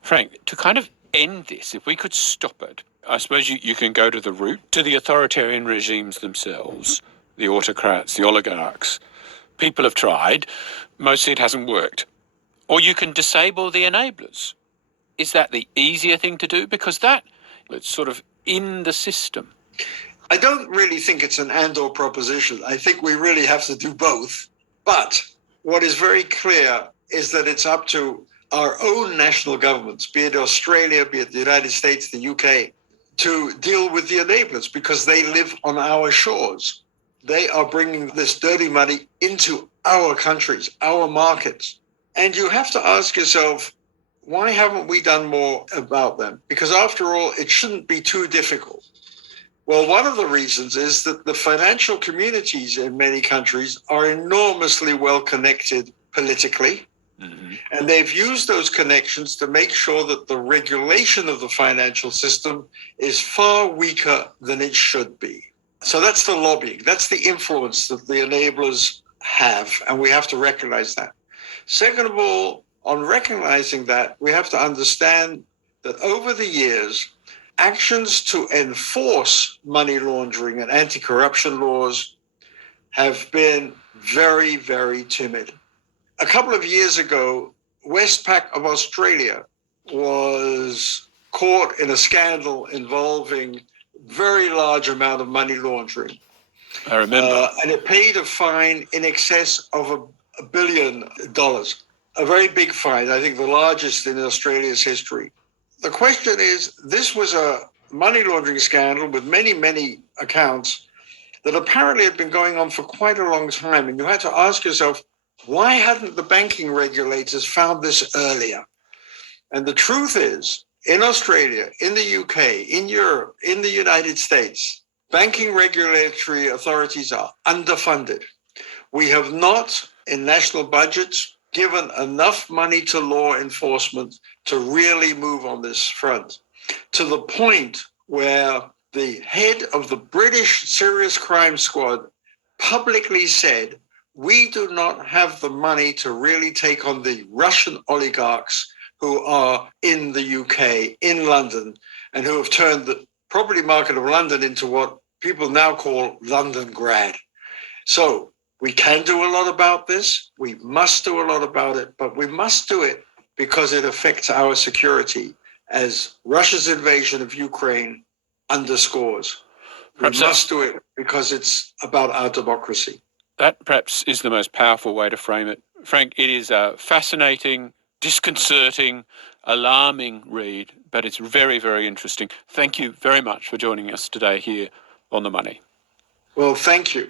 Frank, to kind of end this, if we could stop it, I suppose you can go to the root, to the authoritarian regimes themselves, the autocrats, the oligarchs. People have tried. Mostly it hasn't worked. Or you can disable the enablers. Is that the easier thing to do? Because it's sort of in the system. I don't really think it's an and/or proposition. I think we really have to do both. But what is very clear is that it's up to our own national governments, be it Australia, be it the United States, the UK, to deal with the enablers because they live on our shores. They are bringing this dirty money into our countries, our markets. And you have to ask yourself, why haven't we done more about them? Because after all, it shouldn't be too difficult. Well, one of the reasons is that the financial communities in many countries are enormously well connected politically. Mm-hmm. And they've used those connections to make sure that the regulation of the financial system is far weaker than it should be. So that's the lobbying. That's the influence that the enablers have. And we have to recognize that. Second of all, on recognizing that, we have to understand that over the years, actions to enforce money laundering and anti-corruption laws have been very, very timid. A couple of years ago, Westpac of Australia was caught in a scandal involving very large amount of money laundering. I remember. And it paid a fine in excess of $1 billion. A very big fine, I think the largest in Australia's history. The question is, this was a money laundering scandal with many, many accounts that apparently had been going on for quite a long time. And you had to ask yourself, why hadn't the banking regulators found this earlier? And the truth is, in Australia, in the UK, in Europe, in the United States, banking regulatory authorities are underfunded. We have not, in national budgets, given enough money to law enforcement to really move on this front, to the point where the head of the British Serious Crime Squad publicly said, we do not have the money to really take on the Russian oligarchs who are in the UK, in London, and who have turned the property market of London into what people now call London grad. So we can do a lot about this. We must do a lot about it, but we must do it because it affects our security, as Russia's invasion of Ukraine underscores. We must do it because it's about our democracy. That perhaps is the most powerful way to frame it. Frank, it is a fascinating, disconcerting, alarming read, but it's very, very interesting. Thank you very much for joining us today here on The Money. Well, thank you.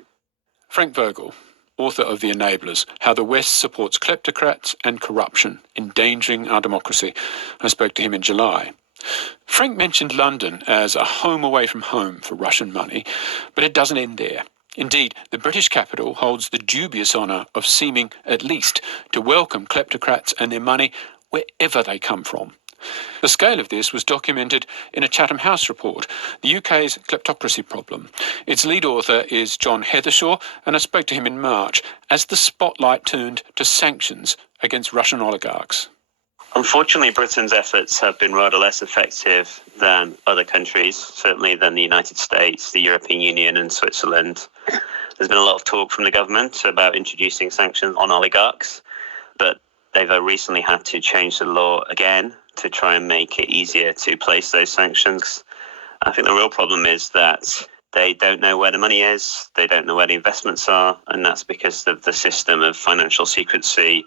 Frank Vogel, author of The Enablers, How the West Supports Kleptocrats and Corruption, Endangering Our Democracy. I spoke to him in July. Frank mentioned London as a home away from home for Russian money, but it doesn't end there. Indeed, the British capital holds the dubious honour of seeming, at least, to welcome kleptocrats and their money wherever they come from. The scale of this was documented in a Chatham House report, the UK's kleptocracy problem. Its lead author is John Heathershaw, and I spoke to him in March as the spotlight turned to sanctions against Russian oligarchs. Unfortunately, Britain's efforts have been rather less effective than other countries, certainly than the United States, the European Union and Switzerland. There's been a lot of talk from the government about introducing sanctions on oligarchs, but they've recently had to change the law again to try and make it easier to place those sanctions. I think the real problem is that they don't know where the money is, they don't know where the investments are, and that's because of the system of financial secrecy,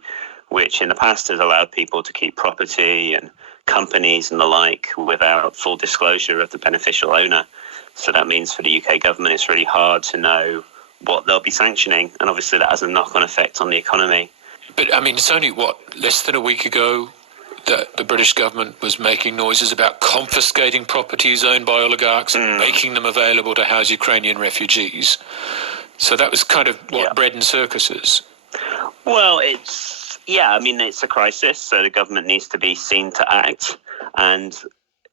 which in the past has allowed people to keep property and companies and the like without full disclosure of the beneficial owner. So that means for the UK government, it's really hard to know what they'll be sanctioning. And obviously that has a knock-on effect on the economy. But, I mean, it's only, less than a week ago that the British government was making noises about confiscating properties owned by oligarchs and making them available to house Ukrainian refugees. So that was kind of bread and circuses. Well, it's a crisis, so the government needs to be seen to act, and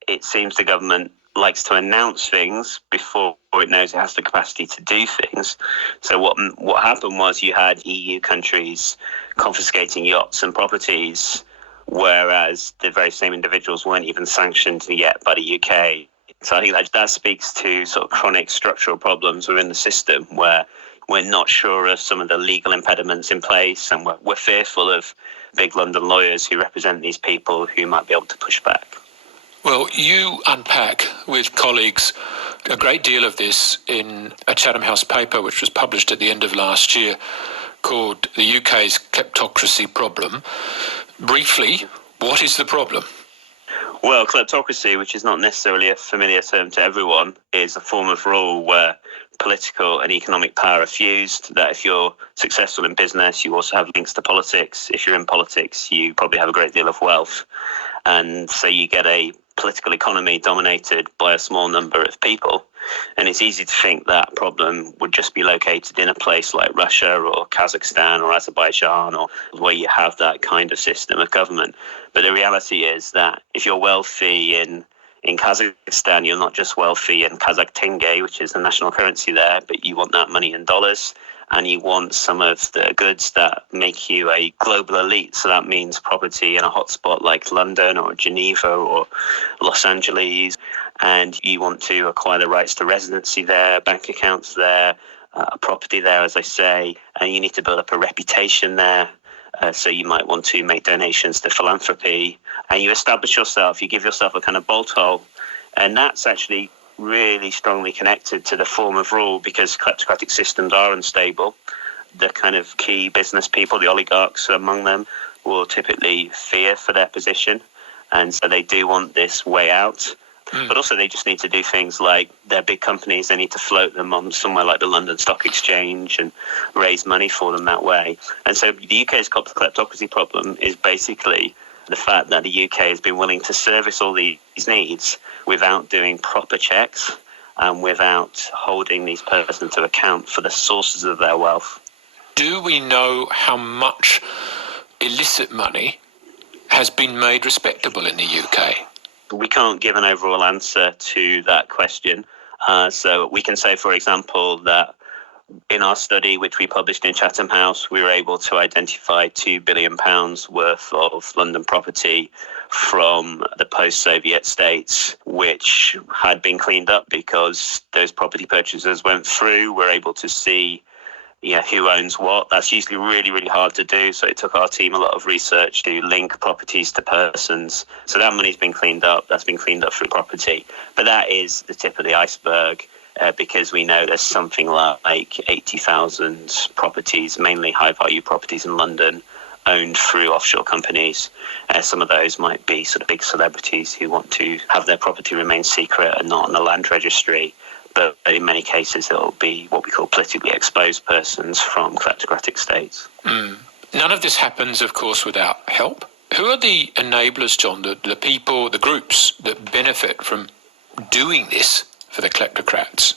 it seems the government likes to announce things before it knows it has the capacity to do things. So what happened was you had EU countries confiscating yachts and properties, whereas the very same individuals weren't even sanctioned yet by the UK. So I think that speaks to sort of chronic structural problems within the system, where we're not sure of some of the legal impediments in place, and we're fearful of big London lawyers who represent these people who might be able to push back. Well, you unpack with colleagues a great deal of this in a Chatham House paper which was published at the end of last year called The UK's Kleptocracy Problem. Briefly, what is the problem? Well, kleptocracy, which is not necessarily a familiar term to everyone, is a form of rule where political and economic power are fused, that if you're successful in business, you also have links to politics. If you're in politics, you probably have a great deal of wealth. And so you get a political economy dominated by a small number of people. And it's easy to think that problem would just be located in a place like Russia or Kazakhstan or Azerbaijan, or where you have that kind of system of government. But the reality is that if you're wealthy in Kazakhstan, you're not just wealthy in Kazakh tenge, which is the national currency there, but you want that money in dollars, and you want some of the goods that make you a global elite. So that means property in a hotspot like London or Geneva or Los Angeles, and you want to acquire the rights to residency there, bank accounts there, property there, as I say, and you need to build up a reputation there. So you might want to make donations to philanthropy, and you establish yourself, you give yourself a kind of bolt hole. And that's actually really strongly connected to the form of rule, because kleptocratic systems are unstable. The kind of key business people, the oligarchs among them, will typically fear for their position. And so they do want this way out. But also they just need to do things like they're big companies, they need to float them on somewhere like the London Stock Exchange and raise money for them that way. And so the UK's kleptocracy problem is basically the fact that the UK has been willing to service all these needs without doing proper checks and without holding these persons to account for the sources of their wealth. Do we know how much illicit money has been made respectable in the UK? We can't give an overall answer to that question. So we can say, for example, that in our study, which we published in Chatham House, we were able to identify £2 billion worth of London property from the post-Soviet states, which had been cleaned up because those property purchasers went through, were able to see who owns what. That's usually really, really hard to do. So it took our team a lot of research to link properties to persons. So that money's been cleaned up. That's been cleaned up through property. But that is the tip of the iceberg. Because we know there's something like 80,000 properties, mainly high-value properties in London, owned through offshore companies. Some of those might be sort of big celebrities who want to have their property remain secret and not on the land registry. But in many cases, it will be what we call politically exposed persons from kleptocratic states. None of this happens, of course, without help. Who are the enablers, John, the people, the groups that benefit from doing this for the kleptocrats?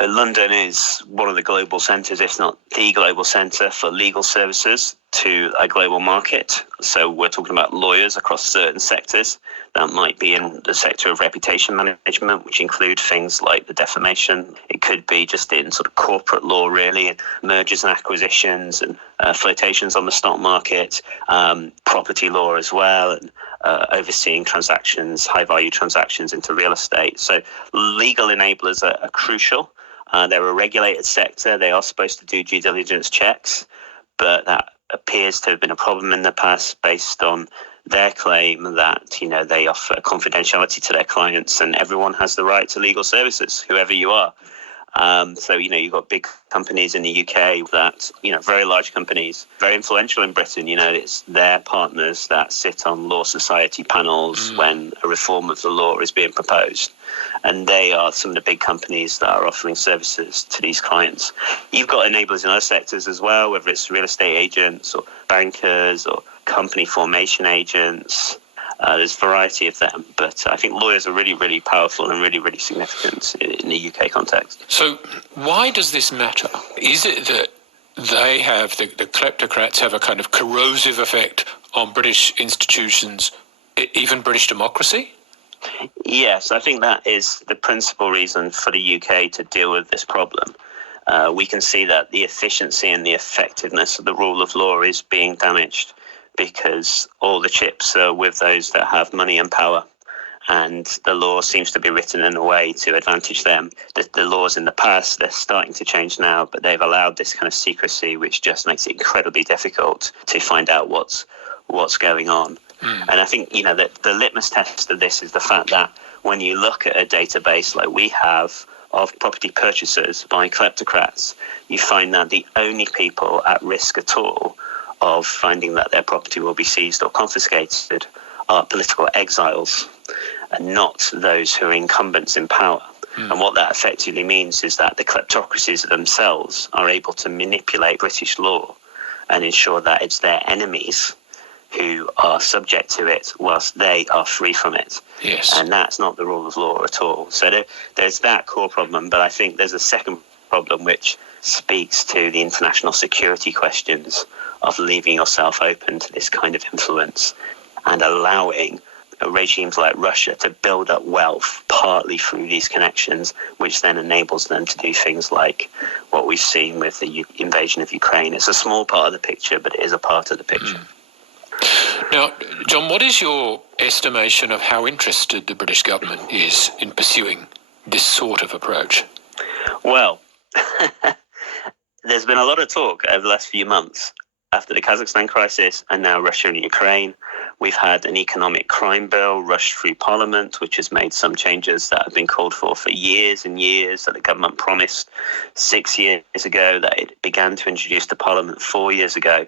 London is one of the global centres, if not the global centre, for legal services to a global market. So we're talking about lawyers across certain sectors. That might be in the sector of reputation management, which include things like the defamation. It could be just in sort of corporate law, really, mergers and acquisitions and flotations on the stock market, property law as well, and overseeing transactions, high-value transactions into real estate. So legal enablers are crucial. They're a regulated sector. They are supposed to do due diligence checks, but that appears to have been a problem in the past based on their claim that, they offer confidentiality to their clients and everyone has the right to legal services, whoever you are. So, you've got big companies in the UK that, very large companies, very influential in Britain. It's their partners that sit on law society panels when a reform of the law is being proposed. And they are some of the big companies that are offering services to these clients. You've got enablers in other sectors as well, whether it's real estate agents or bankers or company formation agents. There's a variety of them, but I think lawyers are really, really powerful and really, really significant in the UK context. So why does this matter? Is it that they have, the kleptocrats have a kind of corrosive effect on British institutions, even British democracy? Yes, I think that is the principal reason for the UK to deal with this problem. We can see that the efficiency and the effectiveness of the rule of law is being damaged because all the chips are with those that have money and power, and the law seems to be written in a way to advantage them. The laws in the past, they're starting to change now, but they've allowed this kind of secrecy, which just makes it incredibly difficult to find out what's going on. And I think, that the litmus test of this is the fact that when you look at a database like we have of property purchasers by kleptocrats, you find that the only people at risk at all of finding that their property will be seized or confiscated are political exiles and not those who are incumbents in power. And what that effectively means is that the kleptocracies themselves are able to manipulate British law and ensure that it's their enemies who are subject to it whilst they are free from it. Yes. And that's not the rule of law at all. So there's that core problem, but I think there's a second problem which speaks to the international security questions of leaving yourself open to this kind of influence and allowing regimes like Russia to build up wealth partly through these connections, which then enables them to do things like what we've seen with the invasion of Ukraine. It's a small part of the picture, but it is a part of the picture. Now, John, what is your estimation of how interested the British government is in pursuing this sort of approach? Well, there's been a lot of talk over the last few months after the Kazakhstan crisis and now Russia and Ukraine. We've had an economic crime bill rushed through Parliament, which has made some changes that have been called for years and years, that the government promised 6 years ago, that it began to introduce to Parliament 4 years ago.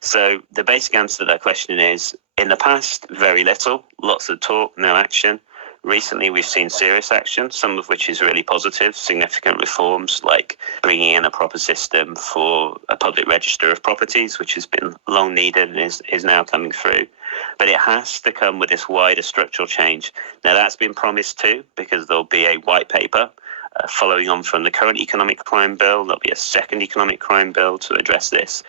So the basic answer to that question is, in the past, very little, lots of talk, no action. Recently, we've seen serious action, some of which is really positive, significant reforms like bringing in a proper system for a public register of properties, which has been long needed and is now coming through. But it has to come with this wider structural change. Now, that's been promised too, because there'll be a white paper following on from the current economic crime bill. There'll be a second economic crime bill to address this.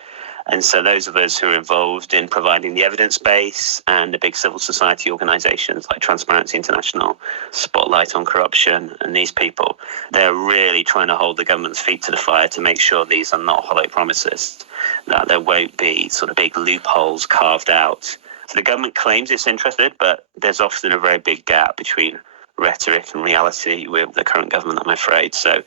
And so those of us who are involved in providing the evidence base and the big civil society organisations like Transparency International, Spotlight on Corruption, and these people, they're really trying to hold the government's feet to the fire to make sure these are not hollow promises, that there won't be sort of big loopholes carved out. So the government claims it's interested, but there's often a very big gap between rhetoric and reality with the current government, I'm afraid. So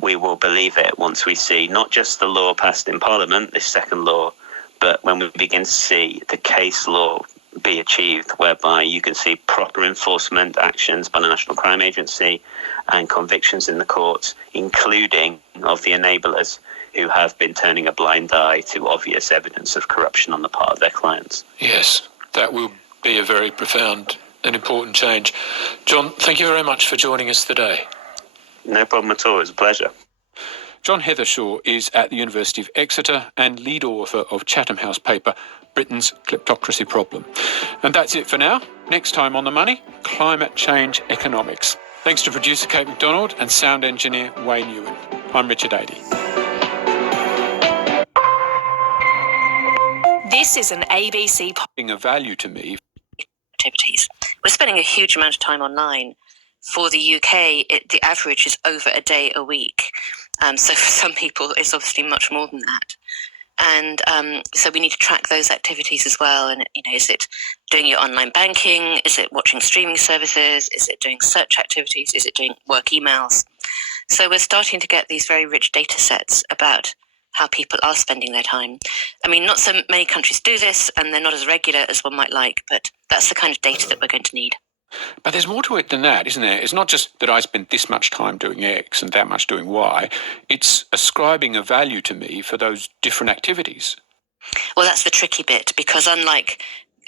we will believe it once we see not just the law passed in Parliament, this second law, but when we begin to see the case law be achieved, whereby you can see proper enforcement actions by the National Crime Agency and convictions in the courts, including of the enablers who have been turning a blind eye to obvious evidence of corruption on the part of their clients. Yes, that will be a very profound and important change. John, thank you very much for joining us today. No problem at all. It was a pleasure. John Heathershaw is at the University of Exeter and lead author of Chatham House paper, Britain's Kleptocracy Problem. And that's it for now. Next time on The Money, climate change economics. Thanks to producer Kate McDonald and sound engineer Wayne Ewan. I'm Richard Adey. This is an ABC of value to me. Activities. We're spending a huge amount of time online. For the UK, the average is over a day a week. So for some people, it's obviously much more than that. And so we need to track those activities as well. And, is it doing your online banking? Is it watching streaming services? Is it doing search activities? Is it doing work emails? So we're starting to get these very rich data sets about how people are spending their time. I mean, not so many countries do this, and they're not as regular as one might like, but that's the kind of data that we're going to need. But there's more to it than that, isn't there? It's not just that I spend this much time doing X and that much doing Y. It's ascribing a value to me for those different activities. Well, that's the tricky bit, because unlike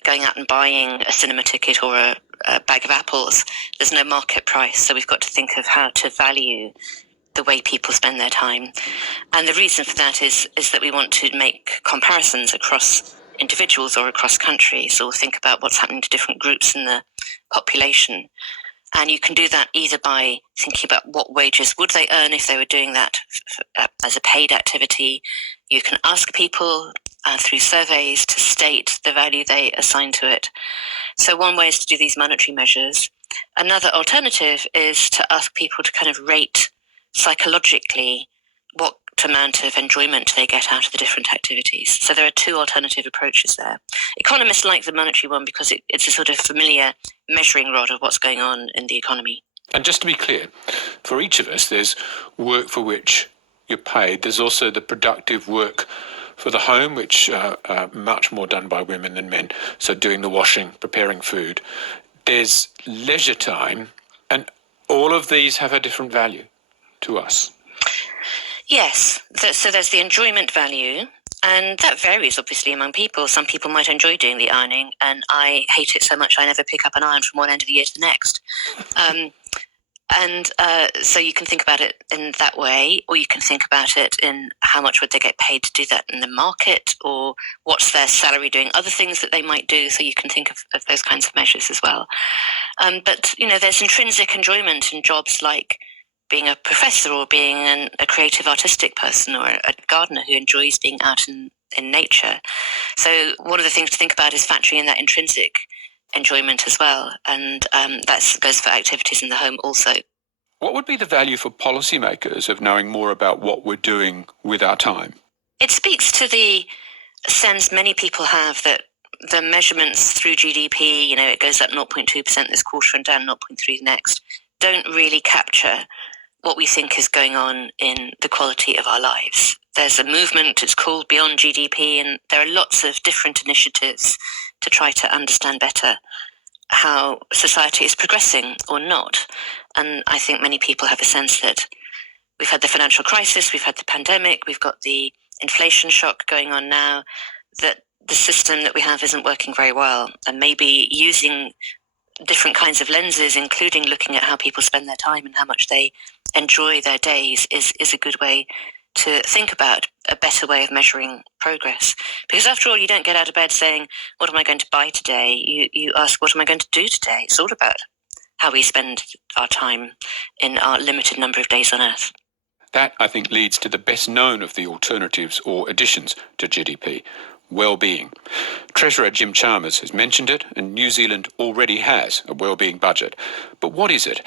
going out and buying a cinema ticket or a bag of apples, there's no market price. So we've got to think of how to value the way people spend their time. And the reason for that is that we want to make comparisons across individuals or across countries, or think about what's happening to different groups in the population. And you can do that either by thinking about what wages would they earn if they were doing that as a paid activity. You can ask people through surveys to state the value they assign to it. So one way is to do these monetary measures. Another alternative is to ask people to kind of rate psychologically what amount of enjoyment they get out of the different activities. So there are two alternative approaches there. Economists like the monetary one because it's a sort of familiar measuring rod of what's going on in the economy. And just to be clear, for each of us, there's work for which you're paid. There's also the productive work for the home, which are much more done by women than men. So doing the washing, preparing food. There's leisure time, and all of these have a different value to us. Yes, so there's the enjoyment value, and that varies obviously among people. Some people might enjoy doing the ironing, and I hate it so much I never pick up an iron from one end of the year to the next. So you can think about it in that way, or you can think about it in how much would they get paid to do that in the market, or what's their salary doing other things that they might do, so you can think of those kinds of measures as well. But, there's intrinsic enjoyment in jobs like being a professor or being a creative artistic person or a gardener who enjoys being out in nature. So one of the things to think about is factoring in that intrinsic enjoyment as well. And that goes for activities in the home also. What would be the value for policymakers of knowing more about what we're doing with our time? It speaks to the sense many people have that the measurements through GDP, it goes up 0.2% this quarter and down 0.3% the next, don't really capture what we think is going on in the quality of our lives. There's a movement, it's called Beyond GDP, and there are lots of different initiatives to try to understand better how society is progressing or not. And I think many people have a sense that we've had the financial crisis, we've had the pandemic, we've got the inflation shock going on now, that the system that we have isn't working very well. And maybe using different kinds of lenses, including looking at how people spend their time and how much they enjoy their days, is a good way to think about a better way of measuring progress. Because after all, you don't get out of bed saying, what am I going to buy today? You ask, what am I going to do today? It's all about how we spend our time in our limited number of days on Earth. That, I think, leads to the best known of the alternatives or additions to GDP, well-being. Treasurer Jim Chalmers has mentioned it, and New Zealand already has a well-being budget. But what is it?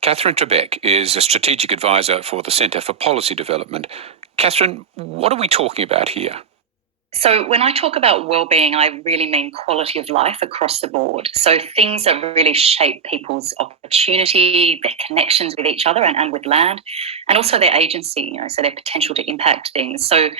Catherine Trebek is a strategic advisor for the Centre for Policy Development. Catherine, what are we talking about here? So when I talk about well-being, I really mean quality of life across the board. So things that really shape people's opportunity, their connections with each other and with land, and also their agency, so their potential to impact things. So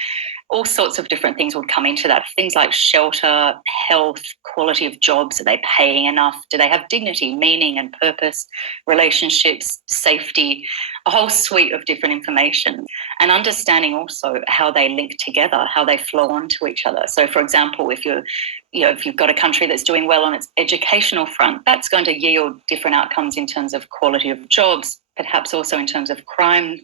all sorts of different things would come into that. Things like shelter, health, quality of jobs. Are they paying enough? Do they have dignity, meaning and purpose, relationships, safety, a whole suite of different information, and understanding also how they link together, how they flow onto each other. So, for example, if you've got a country that's doing well on its educational front, that's going to yield different outcomes in terms of quality of jobs, perhaps also in terms of crime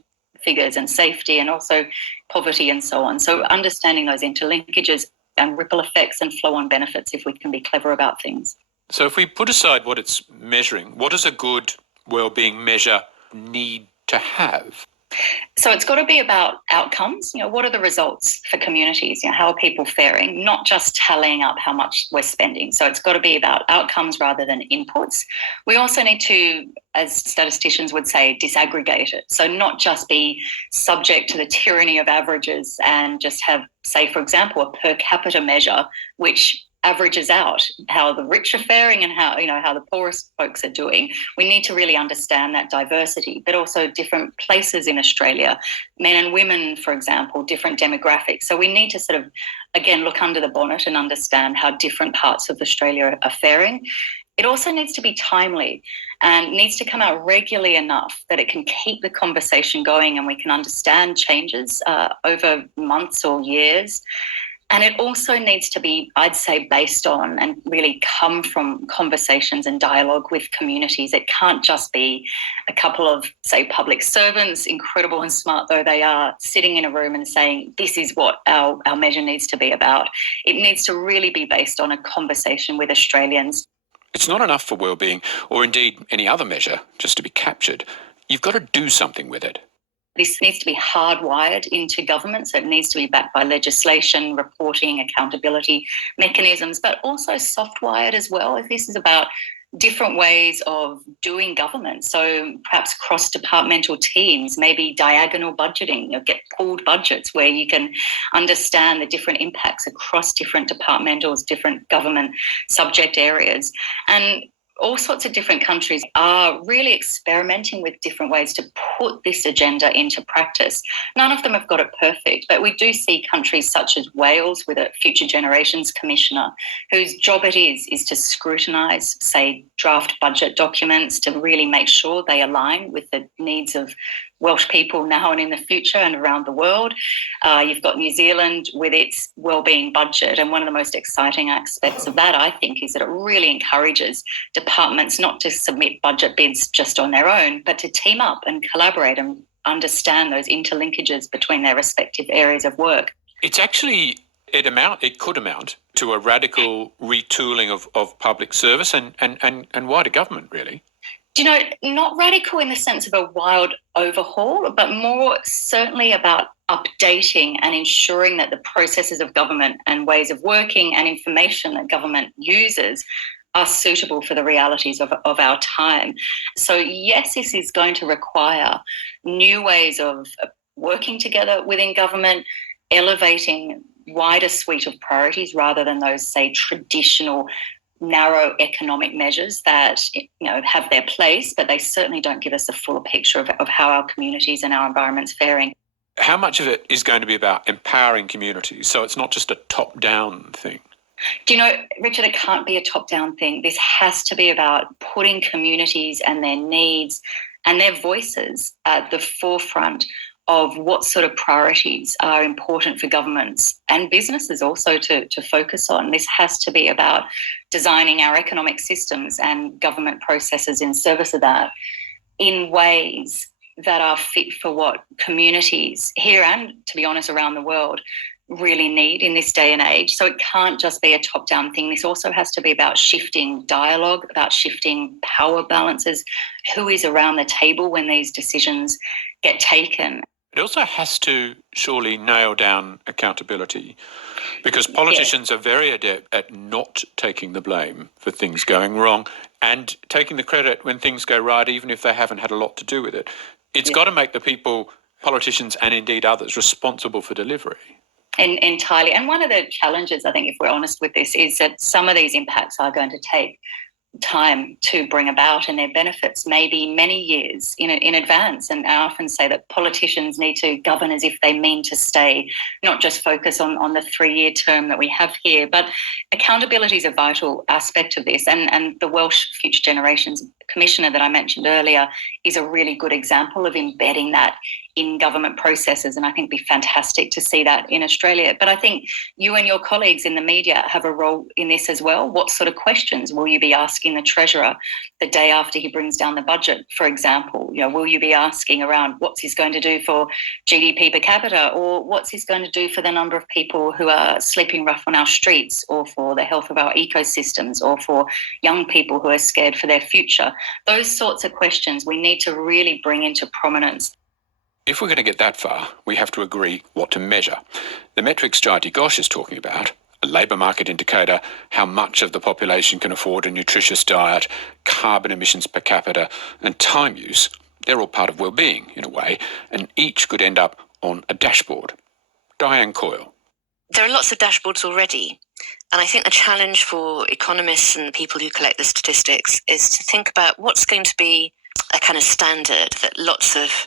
figures and safety, and also poverty and so on. So understanding those interlinkages and ripple effects and flow-on benefits if we can be clever about things. So if we put aside what it's measuring, what does a good well-being measure need to have? So it's got to be about outcomes. What are the results for communities? How are people faring? Not just tallying up how much we're spending. So it's got to be about outcomes rather than inputs. We also need to, as statisticians would say, disaggregate it. So not just be subject to the tyranny of averages and just have, say, for example, a per capita measure, which averages out how the rich are faring and how the poorest folks are doing. We need to really understand that diversity, but also different places in Australia, men and women, for example, different demographics. So we need to sort of, again, look under the bonnet and understand how different parts of Australia are faring. It also needs to be timely and needs to come out regularly enough that it can keep the conversation going and we can understand changes over months or years. And it also needs to be, I'd say, based on and really come from conversations and dialogue with communities. It can't just be a couple of, say, public servants, incredible and smart though they are, sitting in a room and saying, this is what our measure needs to be about. It needs to really be based on a conversation with Australians. It's not enough for well-being, or indeed any other measure, just to be captured. You've got to do something with it. This needs to be hardwired into government, so it needs to be backed by legislation, reporting, accountability mechanisms, but also soft-wired as well. This is about different ways of doing government. So perhaps cross-departmental teams, maybe diagonal budgeting, get pooled budgets where you can understand the different impacts across different departmentals, different government subject areas. And all sorts of different countries are really experimenting with different ways to put this agenda into practice. None of them have got it perfect, but we do see countries such as Wales with a Future Generations Commissioner whose job it is to scrutinise, say, draft budget documents to really make sure they align with the needs of Welsh people now and in the future and around the world. You've got New Zealand with its wellbeing budget, and one of the most exciting aspects of that, I think, is that it really encourages departments not to submit budget bids just on their own, but to team up and collaborate and understand those interlinkages between their respective areas of work. It's actually, it could amount to a radical retooling of public service and wider government, really. Not radical in the sense of a wild overhaul, but more certainly about updating and ensuring that the processes of government and ways of working and information that government uses are suitable for the realities of our time. So yes, this is going to require new ways of working together within government, elevating wider suite of priorities rather than those, say, traditional narrow economic measures that have their place, but they certainly don't give us a full picture of how our communities and our environment's faring. How much of it is going to be about empowering communities, so it's not just a top-down thing? Richard, it can't be a top-down thing. This has to be about putting communities and their needs and their voices at the forefront of what sort of priorities are important for governments and businesses also to focus on. This has to be about designing our economic systems and government processes in service of that in ways that are fit for what communities here and, to be honest, around the world really need in this day and age. So it can't just be a top-down thing. This also has to be about shifting dialogue, about shifting power balances, who is around the table when these decisions get taken. It also has to surely nail down accountability, because politicians are very adept at not taking the blame for things going wrong and taking the credit when things go right, even if they haven't had a lot to do with it. It's got to make the people, politicians and indeed others, responsible for delivery. Entirely. And one of the challenges, I think, if we're honest with this, is that some of these impacts are going to take time to bring about, and their benefits may be many years in advance. And I often say that politicians need to govern as if they mean to stay, not just focus on the 3-year term that we have here. But accountability is a vital aspect of this. And the Welsh Future Generations Commissioner that I mentioned earlier is a really good example of embedding that in government processes, and I think it'd be fantastic to see that in Australia. But I think you and your colleagues in the media have a role in this as well. What sort of questions will you be asking the Treasurer the day after he brings down the budget, for example? Will you be asking around what's he going to do for GDP per capita, or what's he going to do for the number of people who are sleeping rough on our streets, or for the health of our ecosystems, or for young people who are scared for their future? Those sorts of questions we need to really bring into prominence. If we're going to get that far, we have to agree what to measure. The metrics Jayati Ghosh is talking about, a labour market indicator, how much of the population can afford a nutritious diet, carbon emissions per capita, and time use, they're all part of well-being in a way, and each could end up on a dashboard. Diane Coyle. There are lots of dashboards already, and I think the challenge for economists and the people who collect the statistics is to think about what's going to be a kind of standard that lots of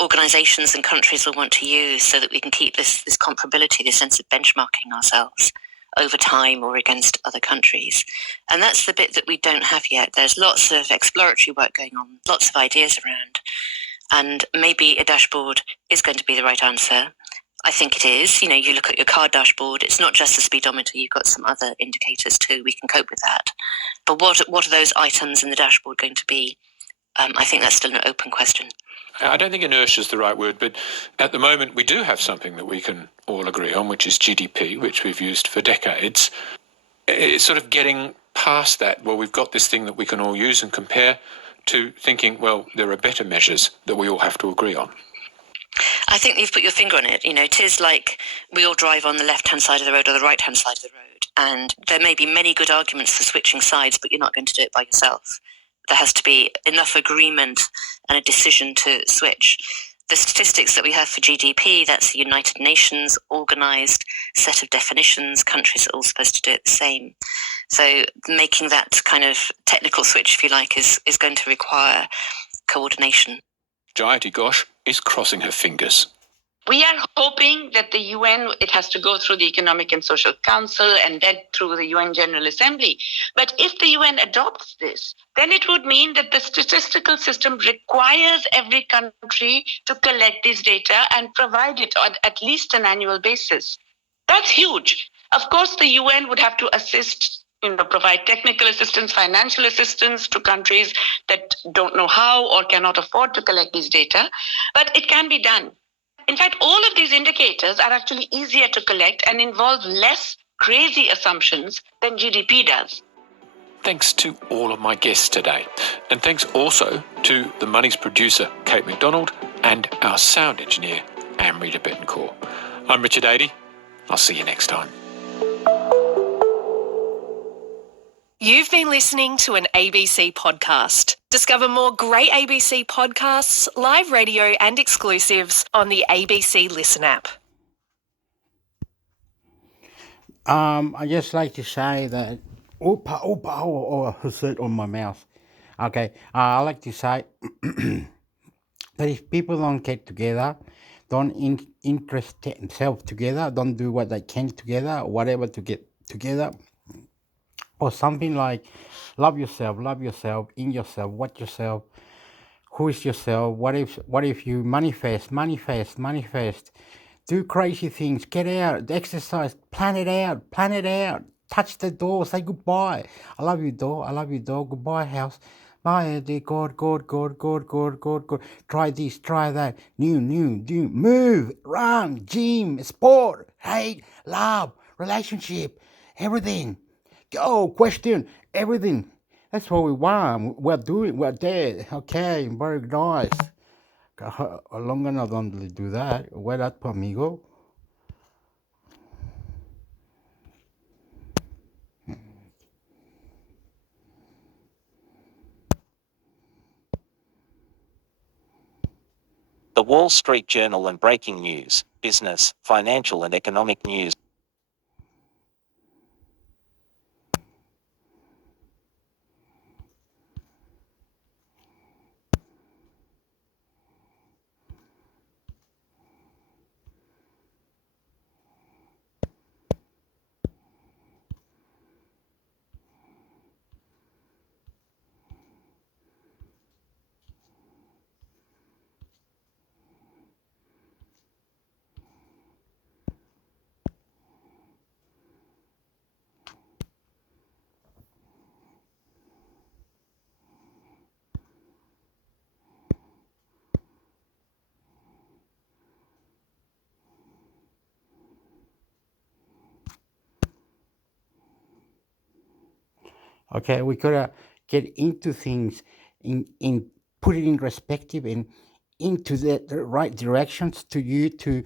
organisations and countries will want to use, so that we can keep this comparability, this sense of benchmarking ourselves over time or against other countries. And that's the bit that we don't have yet. There's lots of exploratory work going on, lots of ideas around, and maybe a dashboard is going to be the right answer. I think it is. You look at your car dashboard, it's not just a speedometer, you've got some other indicators too. We can cope with that. But what are those items in the dashboard going to be? I think that's still an open question. I don't think inertia is the right word, but at the moment we do have something that we can all agree on, which is GDP, which we've used for decades. It's sort of getting past that, well, we've got this thing that we can all use and compare, to thinking, well, there are better measures that we all have to agree on. I think you've put your finger on it. It is like we all drive on the left-hand side of the road or the right-hand side of the road, and there may be many good arguments for switching sides, but you're not going to do it by yourself. There has to be enough agreement and a decision to switch. The statistics that we have for GDP, that's the United Nations organised set of definitions. Countries are all supposed to do it the same. So making that kind of technical switch, if you like, is going to require coordination. Jayati Ghosh is crossing her fingers. We are hoping that the UN, it has to go through the Economic and Social Council and then through the UN General Assembly. But if the UN adopts this, then it would mean that the statistical system requires every country to collect this data and provide it on at least an annual basis. That's huge. Of course, the UN would have to assist, provide technical assistance, financial assistance to countries that don't know how or cannot afford to collect this data, but it can be done. In fact, all of these indicators are actually easier to collect and involve less crazy assumptions than GDP does. Thanks to all of my guests today. And thanks also to the Money's producer, Kate McDonald, and our sound engineer, Amrita Betancourt. I'm Richard Adey. I'll see you next time. You've been listening to an ABC podcast. Discover more great ABC podcasts, live radio and exclusives on the ABC Listen app. I just like to say that, I said on my mouth. Okay, I like to say that if people don't get together, don't interest themselves together, don't do what they can together, whatever to get together, or something like love yourself, in yourself, watch yourself, who is yourself, what if you manifest, do crazy things, get out, exercise, plan it out, touch the door, say goodbye. I love you, door, goodbye, house. Bye, dear God. Try this, try that, new, move, run, gym, sport, hate, love, relationship, everything. Go, question, everything. That's what we want. We're doing, we're there. Okay, very nice. Longer not only do that. Where that for amigo? The Wall Street Journal and breaking news, business, financial and economic news. Okay, we gotta get into things, in put it in perspective and into the right directions to you to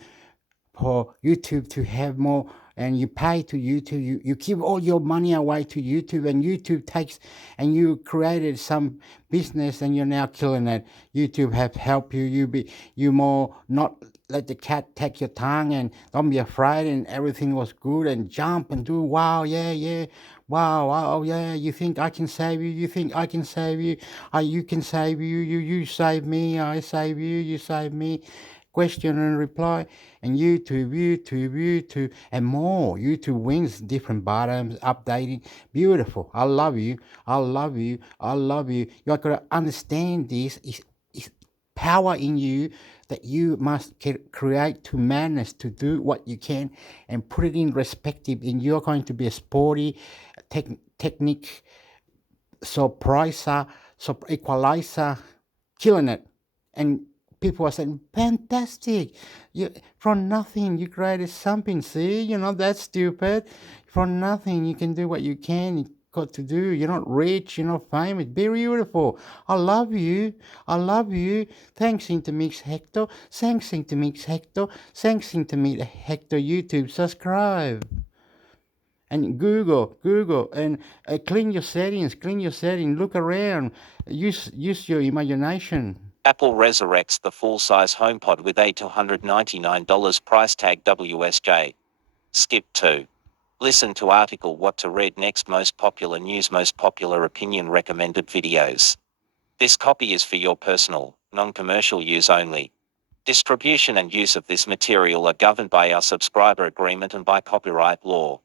for YouTube to have more, and you pay to YouTube, you give all your money away to YouTube, and YouTube takes, and you created some business and you're now killing it. YouTube have helped you, you more not let the cat take your tongue, and don't be afraid, and everything was good, and jump and do, wow, yeah, wow, yeah, you think I can save you, you think I can save you, you can save you save me, I save you save me, question and reply, and YouTube, and more. YouTube wins different bottoms, updating. Beautiful. I love you. I love you. I love you. You are going to understand this. Is power in you that you must create to manage to do what you can and put it in perspective. And you're going to be a sporty technique, surpriser, equalizer, killing it. And people are saying, fantastic. You from nothing you created something. See, that's stupid. From nothing you can do what you can. You got to do. You're not rich. You're not famous. Beautiful. I love you. I love you. Thanks, Intermix Hector. Thanks, Intermix Hector. Thanks, Intermix Hector. YouTube, subscribe. And Google, and clean your settings, look around, use your imagination. Apple resurrects the full-size HomePod with a $299 price tag WSJ. Skip 2. Listen to article what to read next, most popular news, most popular opinion, recommended videos. This copy is for your personal, non-commercial use only. Distribution and use of this material are governed by our subscriber agreement and by copyright law.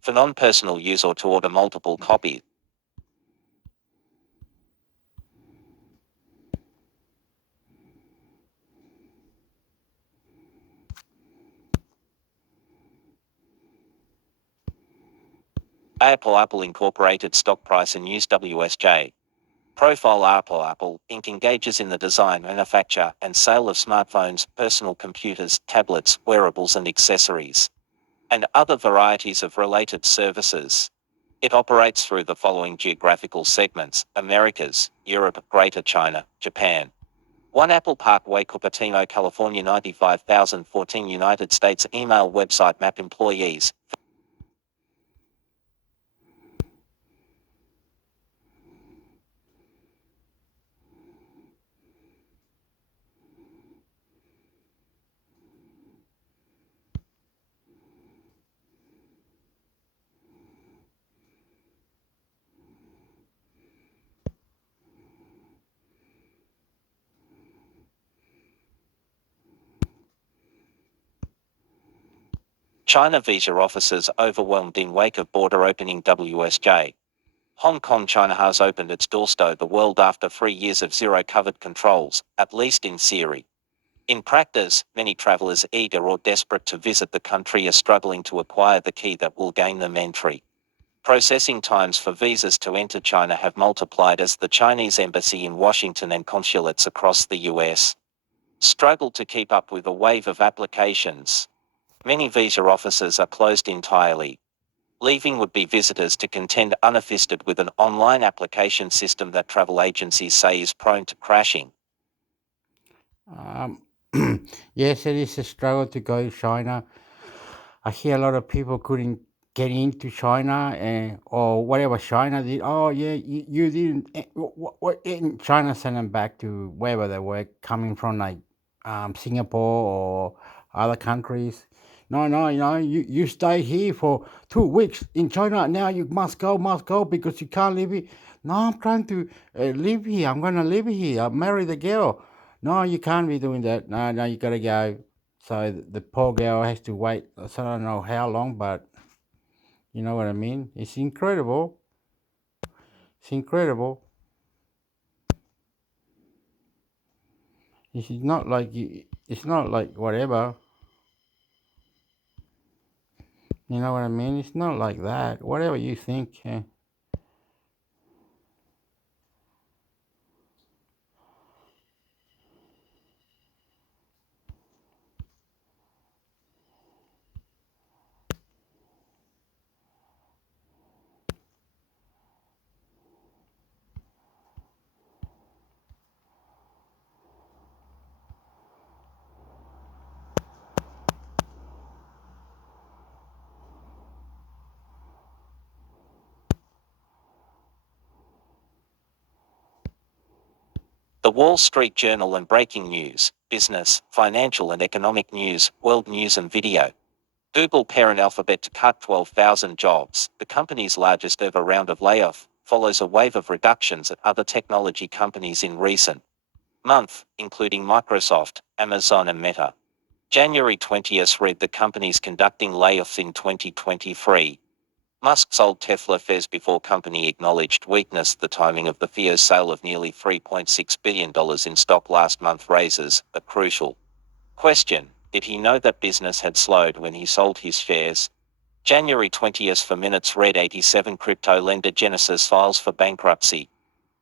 For non-personal use or to order multiple copies, Apple Incorporated stock price and use WSJ. Profile Apple Inc. engages in the design, manufacture, and sale of smartphones, personal computers, tablets, wearables and accessories, and other varieties of related services. It operates through the following geographical segments: Americas, Europe, Greater China, Japan. 1 Apple Parkway, Cupertino, California 95014, United States. Email, website, map, employees. China visa officers overwhelmed in wake of border opening WSJ. Hong Kong. China has opened its doors to the world after 3 years of zero COVID controls, at least in theory. In practice, many travelers eager or desperate to visit the country are struggling to acquire the key that will gain them entry. Processing times for visas to enter China have multiplied as the Chinese embassy in Washington and consulates across the US struggle to keep up with a wave of applications. Many visa offices are closed entirely, leaving would-be visitors to contend unassisted with an online application system that travel agencies say is prone to crashing. Um, yes, it is a struggle to go to China. I hear a lot of people couldn't get into China or whatever China did. Oh, yeah, you didn't. What in China sent them back to wherever they were coming from, like Singapore or other countries. No, no, you stay here for 2 weeks in China. Now you must go because you can't live here. No, I'm trying to live here. I'm going to live here. I'll marry the girl. No, you can't be doing that. No, no, you got to go. So the poor girl has to wait. So I don't know how long, but you know what I mean. It's incredible. It's incredible. It's not like you. It's not like whatever. You know what I mean. It's not like that. Whatever you think. The Wall Street Journal and breaking news, business, financial and economic news, world news and video. Google parent Alphabet to cut 12,000 jobs. The company's largest ever round of layoff follows a wave of reductions at other technology companies in recent month, including Microsoft, Amazon and Meta. January 20th read the companies conducting layoffs in 2023. Musk sold Tesla shares before company acknowledged weakness. The timing of the FIO's sale of nearly $3.6 billion in stock last month raises a crucial question. Did he know that business had slowed when he sold his shares? January 20th for minutes read 87 crypto lender Genesis files for bankruptcy.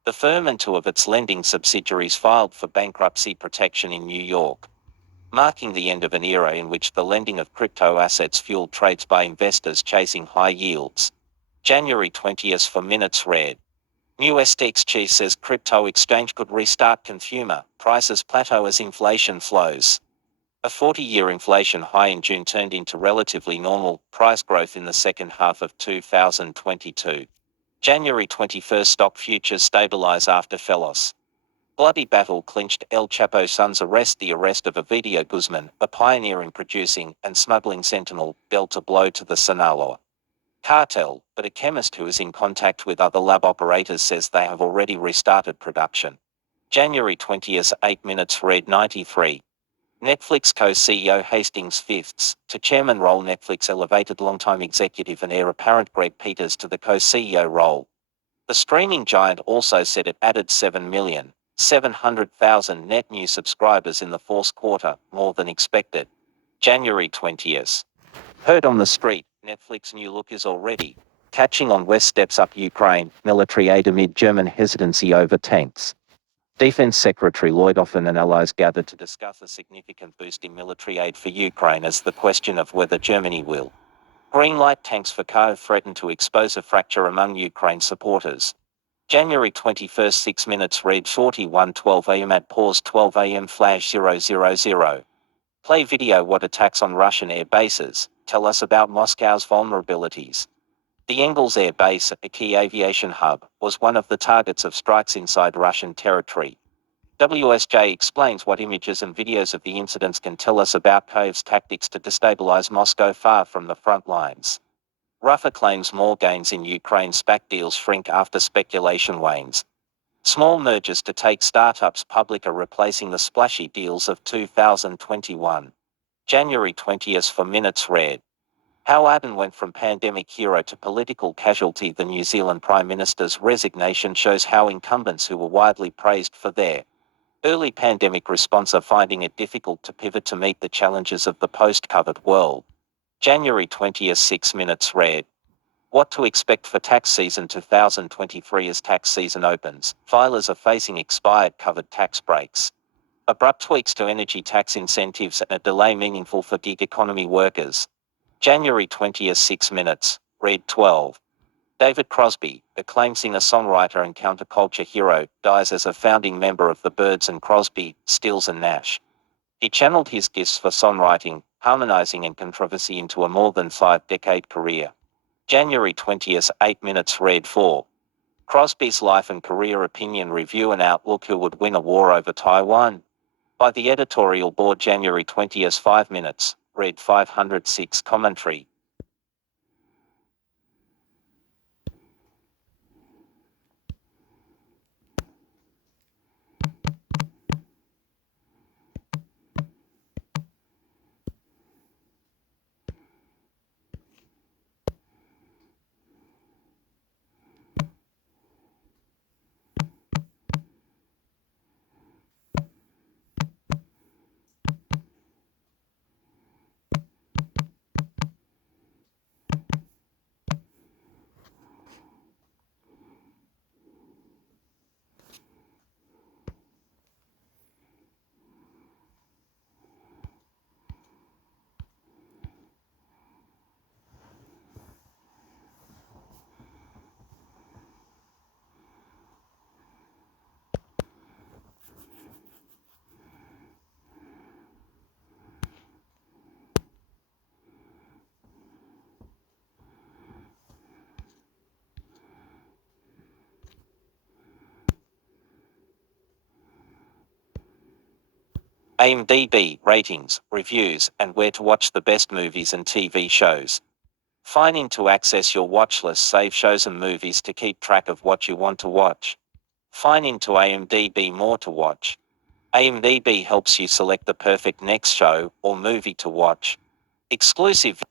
The firm and two of its lending subsidiaries filed for bankruptcy protection in New York, marking the end of an era in which the lending of crypto assets fueled trades by investors chasing high yields. January 20th for minutes read. New STX chief says crypto exchange could restart consumer prices plateau as inflation flows. A 40-year inflation high in June turned into relatively normal price growth in the second half of 2022. January 21st stock futures stabilize after Felos. Bloody battle clinched El Chapo son's arrest. The arrest of Ovidio Guzman, a pioneer in producing and smuggling fentanyl, dealt a blow to the Sinaloa cartel, but a chemist who is in contact with other lab operators says they have already restarted production. January 20th 8 minutes read 93. Netflix co-CEO Hastings Fifths to chairman role. Netflix elevated longtime executive and heir apparent Greg Peters to the co-CEO role. The streaming giant also said it added 7,700,000 net new subscribers in the fourth quarter, more than expected. January 20th. Heard on the street, Netflix new look is already catching on. West steps up Ukraine, military aid amid German hesitancy over tanks. Defense Secretary Lloyd Austin and allies gathered to discuss a significant boost in military aid for Ukraine as the question of whether Germany will greenlight tanks for Kyiv threatened to expose a fracture among Ukraine supporters. January 21st 6 minutes read 41:12 am at pause 12 am flash 000. Play video. What attacks on Russian air bases tell us about Moscow's vulnerabilities. The Engels Air Base, a key aviation hub, was one of the targets of strikes inside Russian territory. WSJ explains what images and videos of the incidents can tell us about Kyiv's tactics to destabilize Moscow far from the front lines. Russia claims more gains in Ukraine. SPAC deals shrink after speculation wanes. Small mergers to take startups public are replacing the splashy deals of 2021. January 20th for minutes read. How Ardern went from pandemic hero to political casualty. The New Zealand Prime Minister's resignation shows how incumbents who were widely praised for their early pandemic response are finding it difficult to pivot to meet the challenges of the post-COVID world. January 20th 6 minutes read. What to expect for tax season 2023 as tax season opens. Filers are facing expired covered tax breaks, abrupt tweaks to energy tax incentives and a delay meaningful for gig economy workers. January 20th 6 minutes, read 12. David Crosby, acclaimed singer-songwriter and counterculture hero, dies as a founding member of the Byrds and Crosby, Stills and Nash. He channeled his gifts for songwriting, harmonizing and controversy into a more than 5-decade career. January 20th, 8 minutes read for Crosby's Life and Career Opinion Review and Outlook. Who would win a war over Taiwan? By the editorial board. January 20th, 5 minutes, read 506. Commentary. IMDb ratings, reviews, and where to watch the best movies and TV shows. Sign in to access your watch list. Save shows and movies to keep track of what you want to watch. Sign in to IMDb More to watch. IMDb helps you select the perfect next show or movie to watch. Exclusive.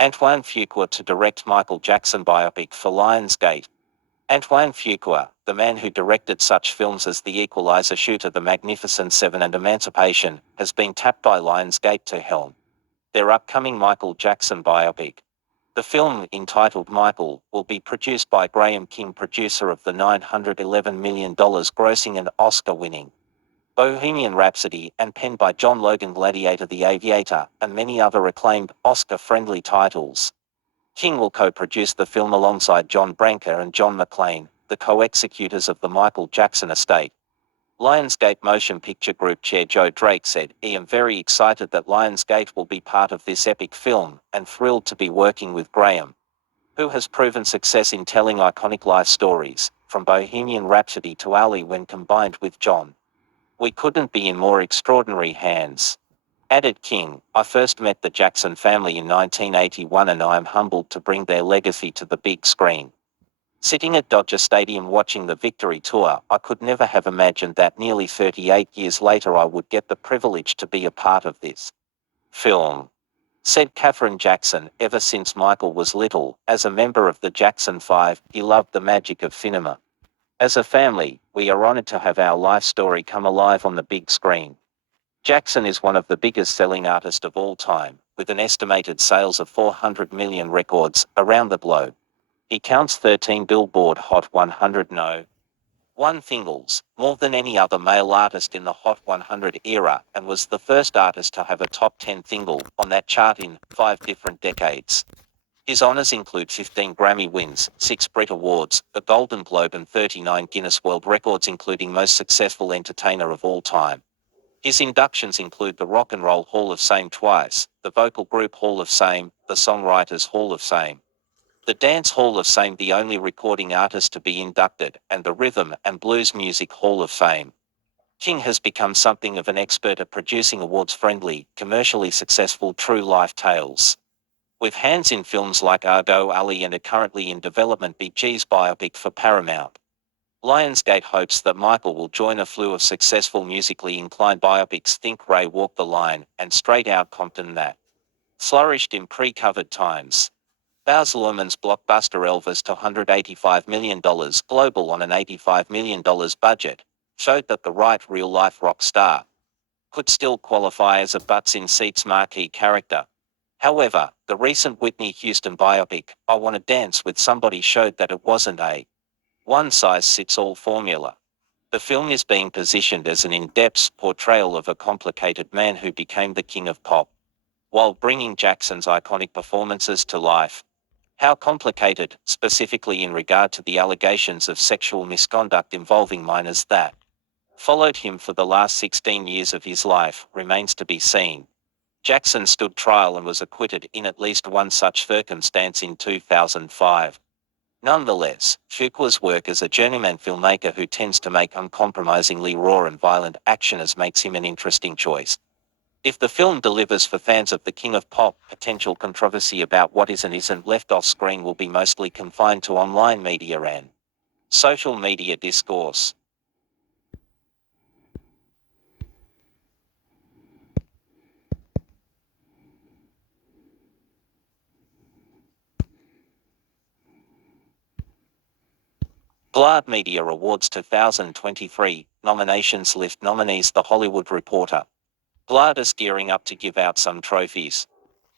Antoine Fuqua to direct Michael Jackson biopic for Lionsgate. Antoine Fuqua, the man who directed such films as The Equalizer, Shooter, The Magnificent Seven and Emancipation, has been tapped by Lionsgate to helm their upcoming Michael Jackson biopic. The film, entitled Michael, will be produced by Graham King, producer of the $911 million grossing and Oscar-winning Bohemian Rhapsody, and penned by John Logan, Gladiator, The Aviator, and many other acclaimed, Oscar-friendly titles. King will co-produce the film alongside John Branca and John McClane, the co-executors of the Michael Jackson estate. Lionsgate Motion Picture Group Chair Joe Drake said, "I am very excited that Lionsgate will be part of this epic film, and thrilled to be working with Graham, who has proven success in telling iconic life stories, from Bohemian Rhapsody to Ali. When combined with John, we couldn't be in more extraordinary hands." Added King, "I first met the Jackson family in 1981 and I am humbled to bring their legacy to the big screen. Sitting at Dodger Stadium watching the Victory Tour, I could never have imagined that nearly 38 years later I would get the privilege to be a part of this film," said Katherine Jackson. "Ever since Michael was little, as a member of the Jackson 5, he loved the magic of cinema. As a family, we are honored to have our life story come alive on the big screen." Jackson is one of the biggest selling artists of all time, with an estimated sales of 400 million records around the globe. He counts 13 Billboard Hot 100 No. 1 singles, more than any other male artist in the Hot 100 era, and was the first artist to have a top 10 single on that chart in 5 different decades. His honors include 15 Grammy wins, 6 Brit Awards, a Golden Globe and 39 Guinness World Records, including most successful entertainer of all time. His inductions include the Rock and Roll Hall of Fame twice, the Vocal Group Hall of Fame, the Songwriters Hall of Fame, the Dance Hall of Fame, the only recording artist to be inducted, and the Rhythm and Blues Music Hall of Fame. King has become something of an expert at producing awards-friendly, commercially successful true-life tales. With hands in films like Argo, Ali and a currently in development Bee Gees biopic for Paramount. Lionsgate hopes that Michael will join a slew of successful musically inclined biopics. Think Ray, Walk the Line, and Straight Outta Compton that flourished in pre-covered times. Baz Luhrmann's blockbuster Elvis to $185 million global on an $85 million budget showed that the right real-life rock star could still qualify as a butts-in-seats marquee character. However, the recent Whitney Houston biopic, I Wanna Dance with Somebody, showed that it wasn't a one-size-fits-all formula. The film is being positioned as an in-depth portrayal of a complicated man who became the king of pop, while bringing Jackson's iconic performances to life. How complicated, specifically in regard to the allegations of sexual misconduct involving minors that followed him for the last 16 years of his life, remains to be seen. Jackson stood trial and was acquitted in at least one such circumstance in 2005. Nonetheless, Fuqua's work as a journeyman filmmaker who tends to make uncompromisingly raw and violent action makes him an interesting choice. If the film delivers for fans of the King of Pop, potential controversy about what is and isn't left off screen will be mostly confined to online media and social media discourse. GLAAD Media Awards 2023 nominations list nominees. The Hollywood Reporter. GLAAD is gearing up to give out some trophies.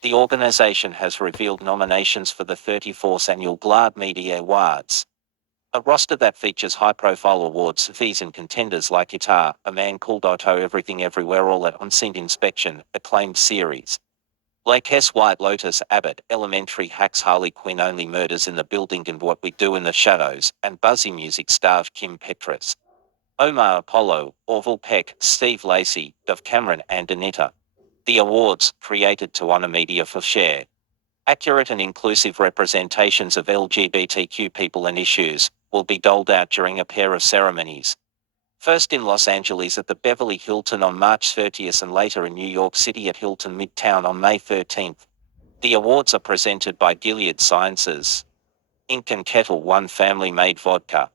The organization has revealed nominations for the 34th annual GLAAD Media Awards, a roster that features high-profile awards, fees and contenders like Guitar, A Man Called Otto, Everything Everywhere All at Once, Inspection, acclaimed series like White Lotus, Abbott, Elementary, Hacks, Harley Quinn, Only Murders in the Building and What We Do in the Shadows, and Buzzy Music star Kim Petras, Omar Apollo, Orville Peck, Steve Lacey, Dove Cameron and Anita. The awards, created to honor media for share accurate and inclusive representations of LGBTQ people and issues, will be doled out during a pair of ceremonies. First in Los Angeles at the Beverly Hilton on March 30th and later in New York City at Hilton Midtown on May 13th. The awards are presented by Gilead Sciences, Inc. and Kettle One Family-Made Vodka.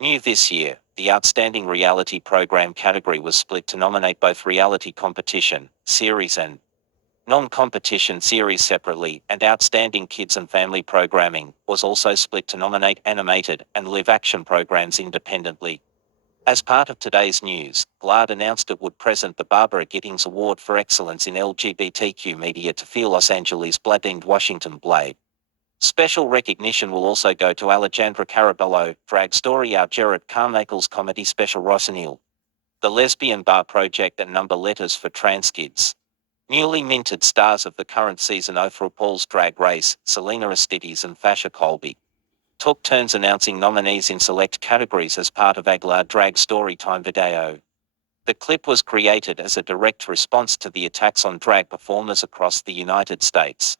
New this year, the Outstanding Reality Program category was split to nominate both reality competition, series and non-competition series separately, and Outstanding Kids and Family Programming was also split to nominate animated and live-action programs independently. As part of today's news, GLAAD announced it would present the Barbara Gittings Award for Excellence in LGBTQ Media to Feel Los Angeles Bladeemed Washington Blade. Special recognition will also go to Alejandra Carabello, Drag Story Our Jared Carmichael's Comedy Special Rosanil, The Lesbian Bar Project and Number Letters for Trans Kids. Newly minted stars of the current season of RuPaul's Drag Race, Selena Aristides and Fasha Colby, took turns announcing nominees in select categories as part of a GLAAD Drag Storytime video. The clip was created as a direct response to the attacks on drag performers across the United States.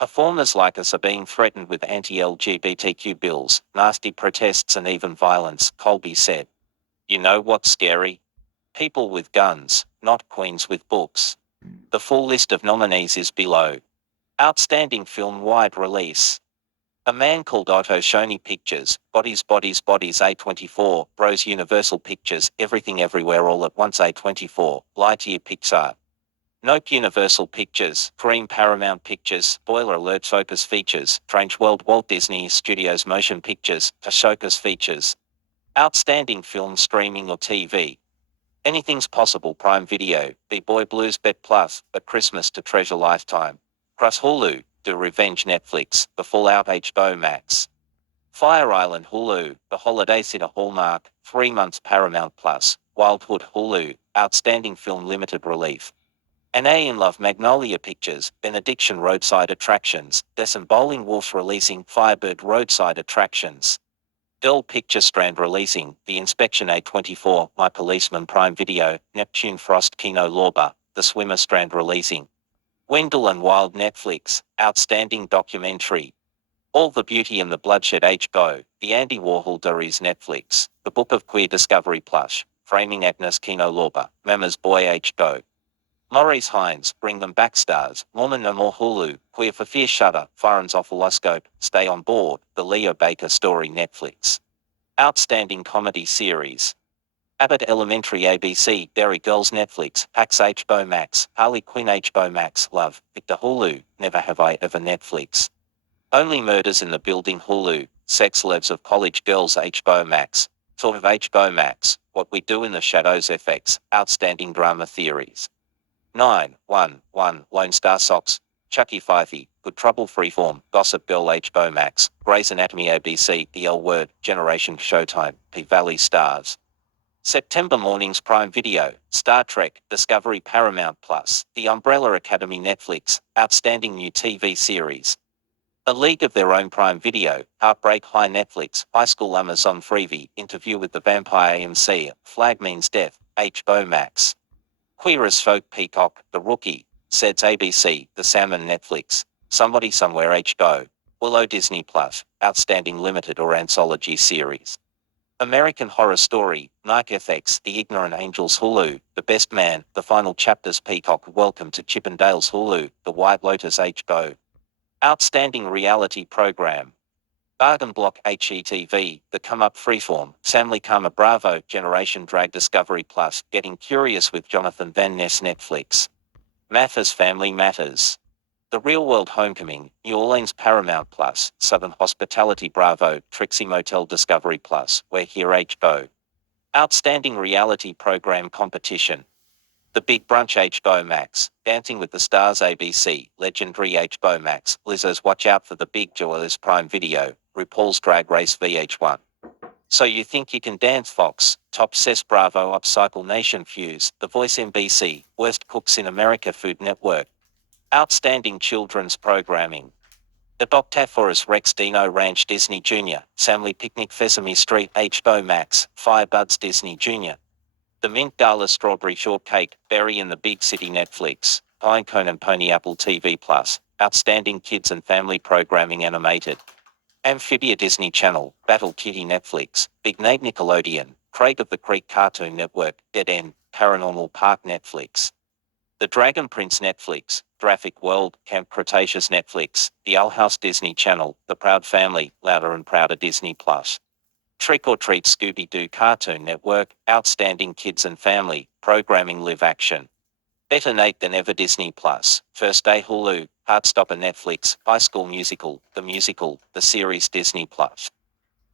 Performers like us are being threatened with anti-LGBTQ bills, nasty protests and even violence, Colby said. You know what's scary? People with guns, not queens with books. The full list of nominees is below. Outstanding Film Wide Release. A Man Called Otto, Sony Pictures, Bodies A24, Bros Universal Pictures, Everything Everywhere All at Once A24, Lightyear Pixar. Nope Universal Pictures, Cream Paramount Pictures, Spoiler Alert Focus Features, Strange World Walt Disney Studios Motion Pictures, Ashoka's Features. Outstanding Film Streaming or TV. Anything's Possible Prime Video, B-Boy Blues Bet Plus, A Christmas to Treasure Lifetime. Cross Hulu, Do Revenge Netflix, The Fallout HBO Max. Fire Island Hulu, The Holiday Sitter Hallmark, 3 months Paramount Plus, Wildwood Hulu, Outstanding Film Limited Relief. An A in Love Magnolia Pictures, Benediction Roadside Attractions, Bowling Wolf releasing Firebird Roadside Attractions. Dell Picture Strand releasing The Inspection A24, My Policeman Prime Video, Neptune Frost Kino Lorber, The Swimmer Strand releasing Wendell and Wild Netflix, Outstanding Documentary. All the Beauty and the Bloodshed HBO, The Andy Warhol Diaries Netflix, The Book of Queer Discovery Plush, Framing Agnes Kino Lorber, Mama's Boy HBO. Maurice Hines, Bring Them Back Stars, Woman No More Hulu, Queer for Fear Shudder, Firen's Oscilloscope, Stay on Board, The Leo Baker Story Netflix. Outstanding Comedy Series. Abbott Elementary ABC, Derry Girls Netflix, Hacks HBO Max, Harley Quinn HBO Max, Love, Victor Hulu, Never Have I Ever Netflix. Only Murders in the Building Hulu, Sex Lives of College Girls HBO Max, Sort of HBO Max, What We Do in the Shadows FX, Outstanding Drama Theories. 911, Lone Star Socks, Chucky Fifey, Good Trouble Freeform, Gossip Girl HBO Max, Grey's Anatomy ABC, The L Word, Generation Showtime, P-Valley Stars. September Mornings Prime Video, Star Trek, Discovery Paramount Plus, The Umbrella Academy Netflix, Outstanding New TV Series. A League of Their Own Prime Video, Heartbreak High Netflix, High School Amazon Freevee, Interview with the Vampire AMC, Flag Means Death, HBO Max. Queer as Folk Peacock, The Rookie, SEDS ABC, The Salmon Netflix, Somebody Somewhere HBO, Willow Disney Plus, Outstanding Limited or Anthology Series. American Horror Story, Nike FX, The Ignorant Angels Hulu, The Best Man, The Final Chapters Peacock, Welcome to Chippendales Hulu, The White Lotus HBO. Outstanding Reality Program. Bargain Block HETV, The Come Up Freeform, Samly Karma Bravo, Generation Drag Discovery Plus, Getting Curious with Jonathan Van Ness Netflix. Mathers Family Matters. The Real World Homecoming, New Orleans Paramount Plus, Southern Hospitality Bravo, Trixie Motel Discovery Plus, We're Here HBO. Outstanding Reality Program Competition. The Big Brunch HBO Max, Dancing with the Stars ABC, Legendary HBO Max, Lizzo's Watch Out for the Big Jewelers Prime Video, RuPaul's Drag Race VH1. So You Think You Can Dance Fox, Top Ses Bravo Upcycle Nation Fuse, The Voice NBC, Worst Cooks in America Food Network. Outstanding Children's Programming. The Doctaphorus Rex Dino Ranch Disney Jr., Samly Picnic Sesame Street HBO Max, Firebuds Disney Jr., The Mint Gala Strawberry Shortcake, Berry in the Big City Netflix, Pinecone and Pony Apple TV Plus, Outstanding Kids and Family Programming Animated. Amphibia Disney Channel, Battle Kitty Netflix, Big Nate Nickelodeon, Craig of the Creek Cartoon Network, Dead End, Paranormal Park Netflix. The Dragon Prince Netflix, Graphic World, Camp Cretaceous Netflix, The Owl House Disney Channel, The Proud Family, Louder and Prouder Disney Plus. Trick or Treat Scooby-Doo Cartoon Network, Outstanding Kids and Family, Programming Live Action. Better Nate Than Ever Disney Plus, First Day Hulu, Heartstopper Netflix, High School Musical, The series Disney Plus.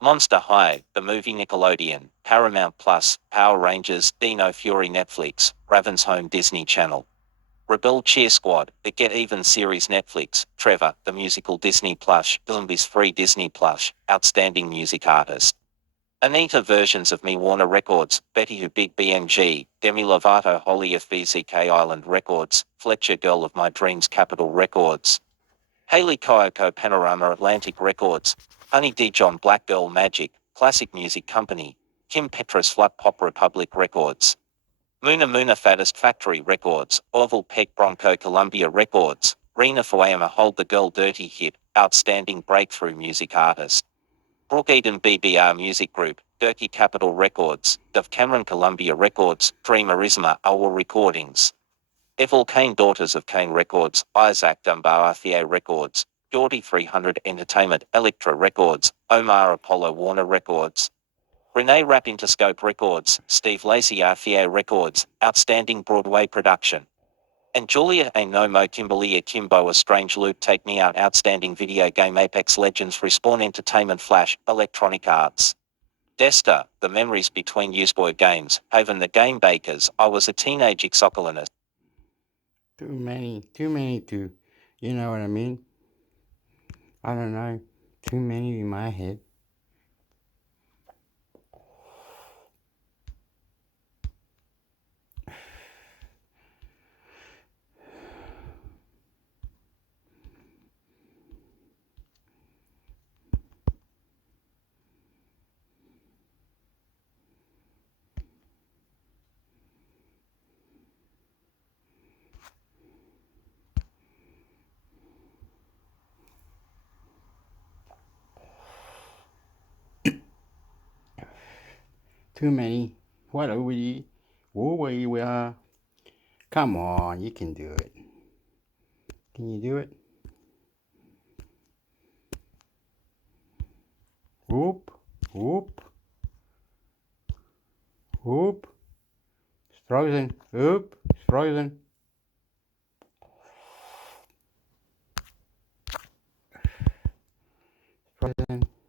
Monster High, the movie Nickelodeon, Paramount Plus, Power Rangers, Dino Fury Netflix, Raven's Home Disney Channel. Rebel Cheer Squad, the Get Even series Netflix, Trevor, the musical Disney Plus, Zombies Free Disney Plus, Outstanding Music Artist. Anita Versions of Me Warner Records, Betty Who Big BMG, Demi Lovato Holly FBZK Island Records, Fletcher Girl of My Dreams Capitol Records. Haley Kayoko Panorama Atlantic Records, Honey D. John Black Girl Magic, Classic Music Company, Kim Petras Flat Pop Republic Records. Muna Muna Fattest Factory Records, Orville Peck Bronco Columbia Records, Rena Fawayama Hold the Girl Dirty Hit, Outstanding Breakthrough Music Artist. Brooke Eden BBR Music Group, Durkee Capitol Records, Dove Cameron Columbia Records, Dream Arizma Owl Recordings. Evel Kane Daughters of Kane Records, Isaac Dunbar RCA Records, Geordie 300 Entertainment, Elektra Records, Omar Apollo Warner Records. Renee Rapp Interscope Records, Steve Lacey RCA Records, Outstanding Broadway Production. And Julia A. Nomo Kimberly Akimbo A Strange Loop Take Me Out Outstanding Video Game Apex Legends Respawn Entertainment Flash, Electronic Arts. Desta, The Memories Between Useboy Games, Haven the Game Bakers, I Was a Teenage Exocolinist. Too many to, you know what I mean? I don't know, too many in my head. Too many. What are we? Who we are? Come on, you can do it. Can you do it? Whoop, whoop, whoop. It's frozen. Whoop, it's frozen. President.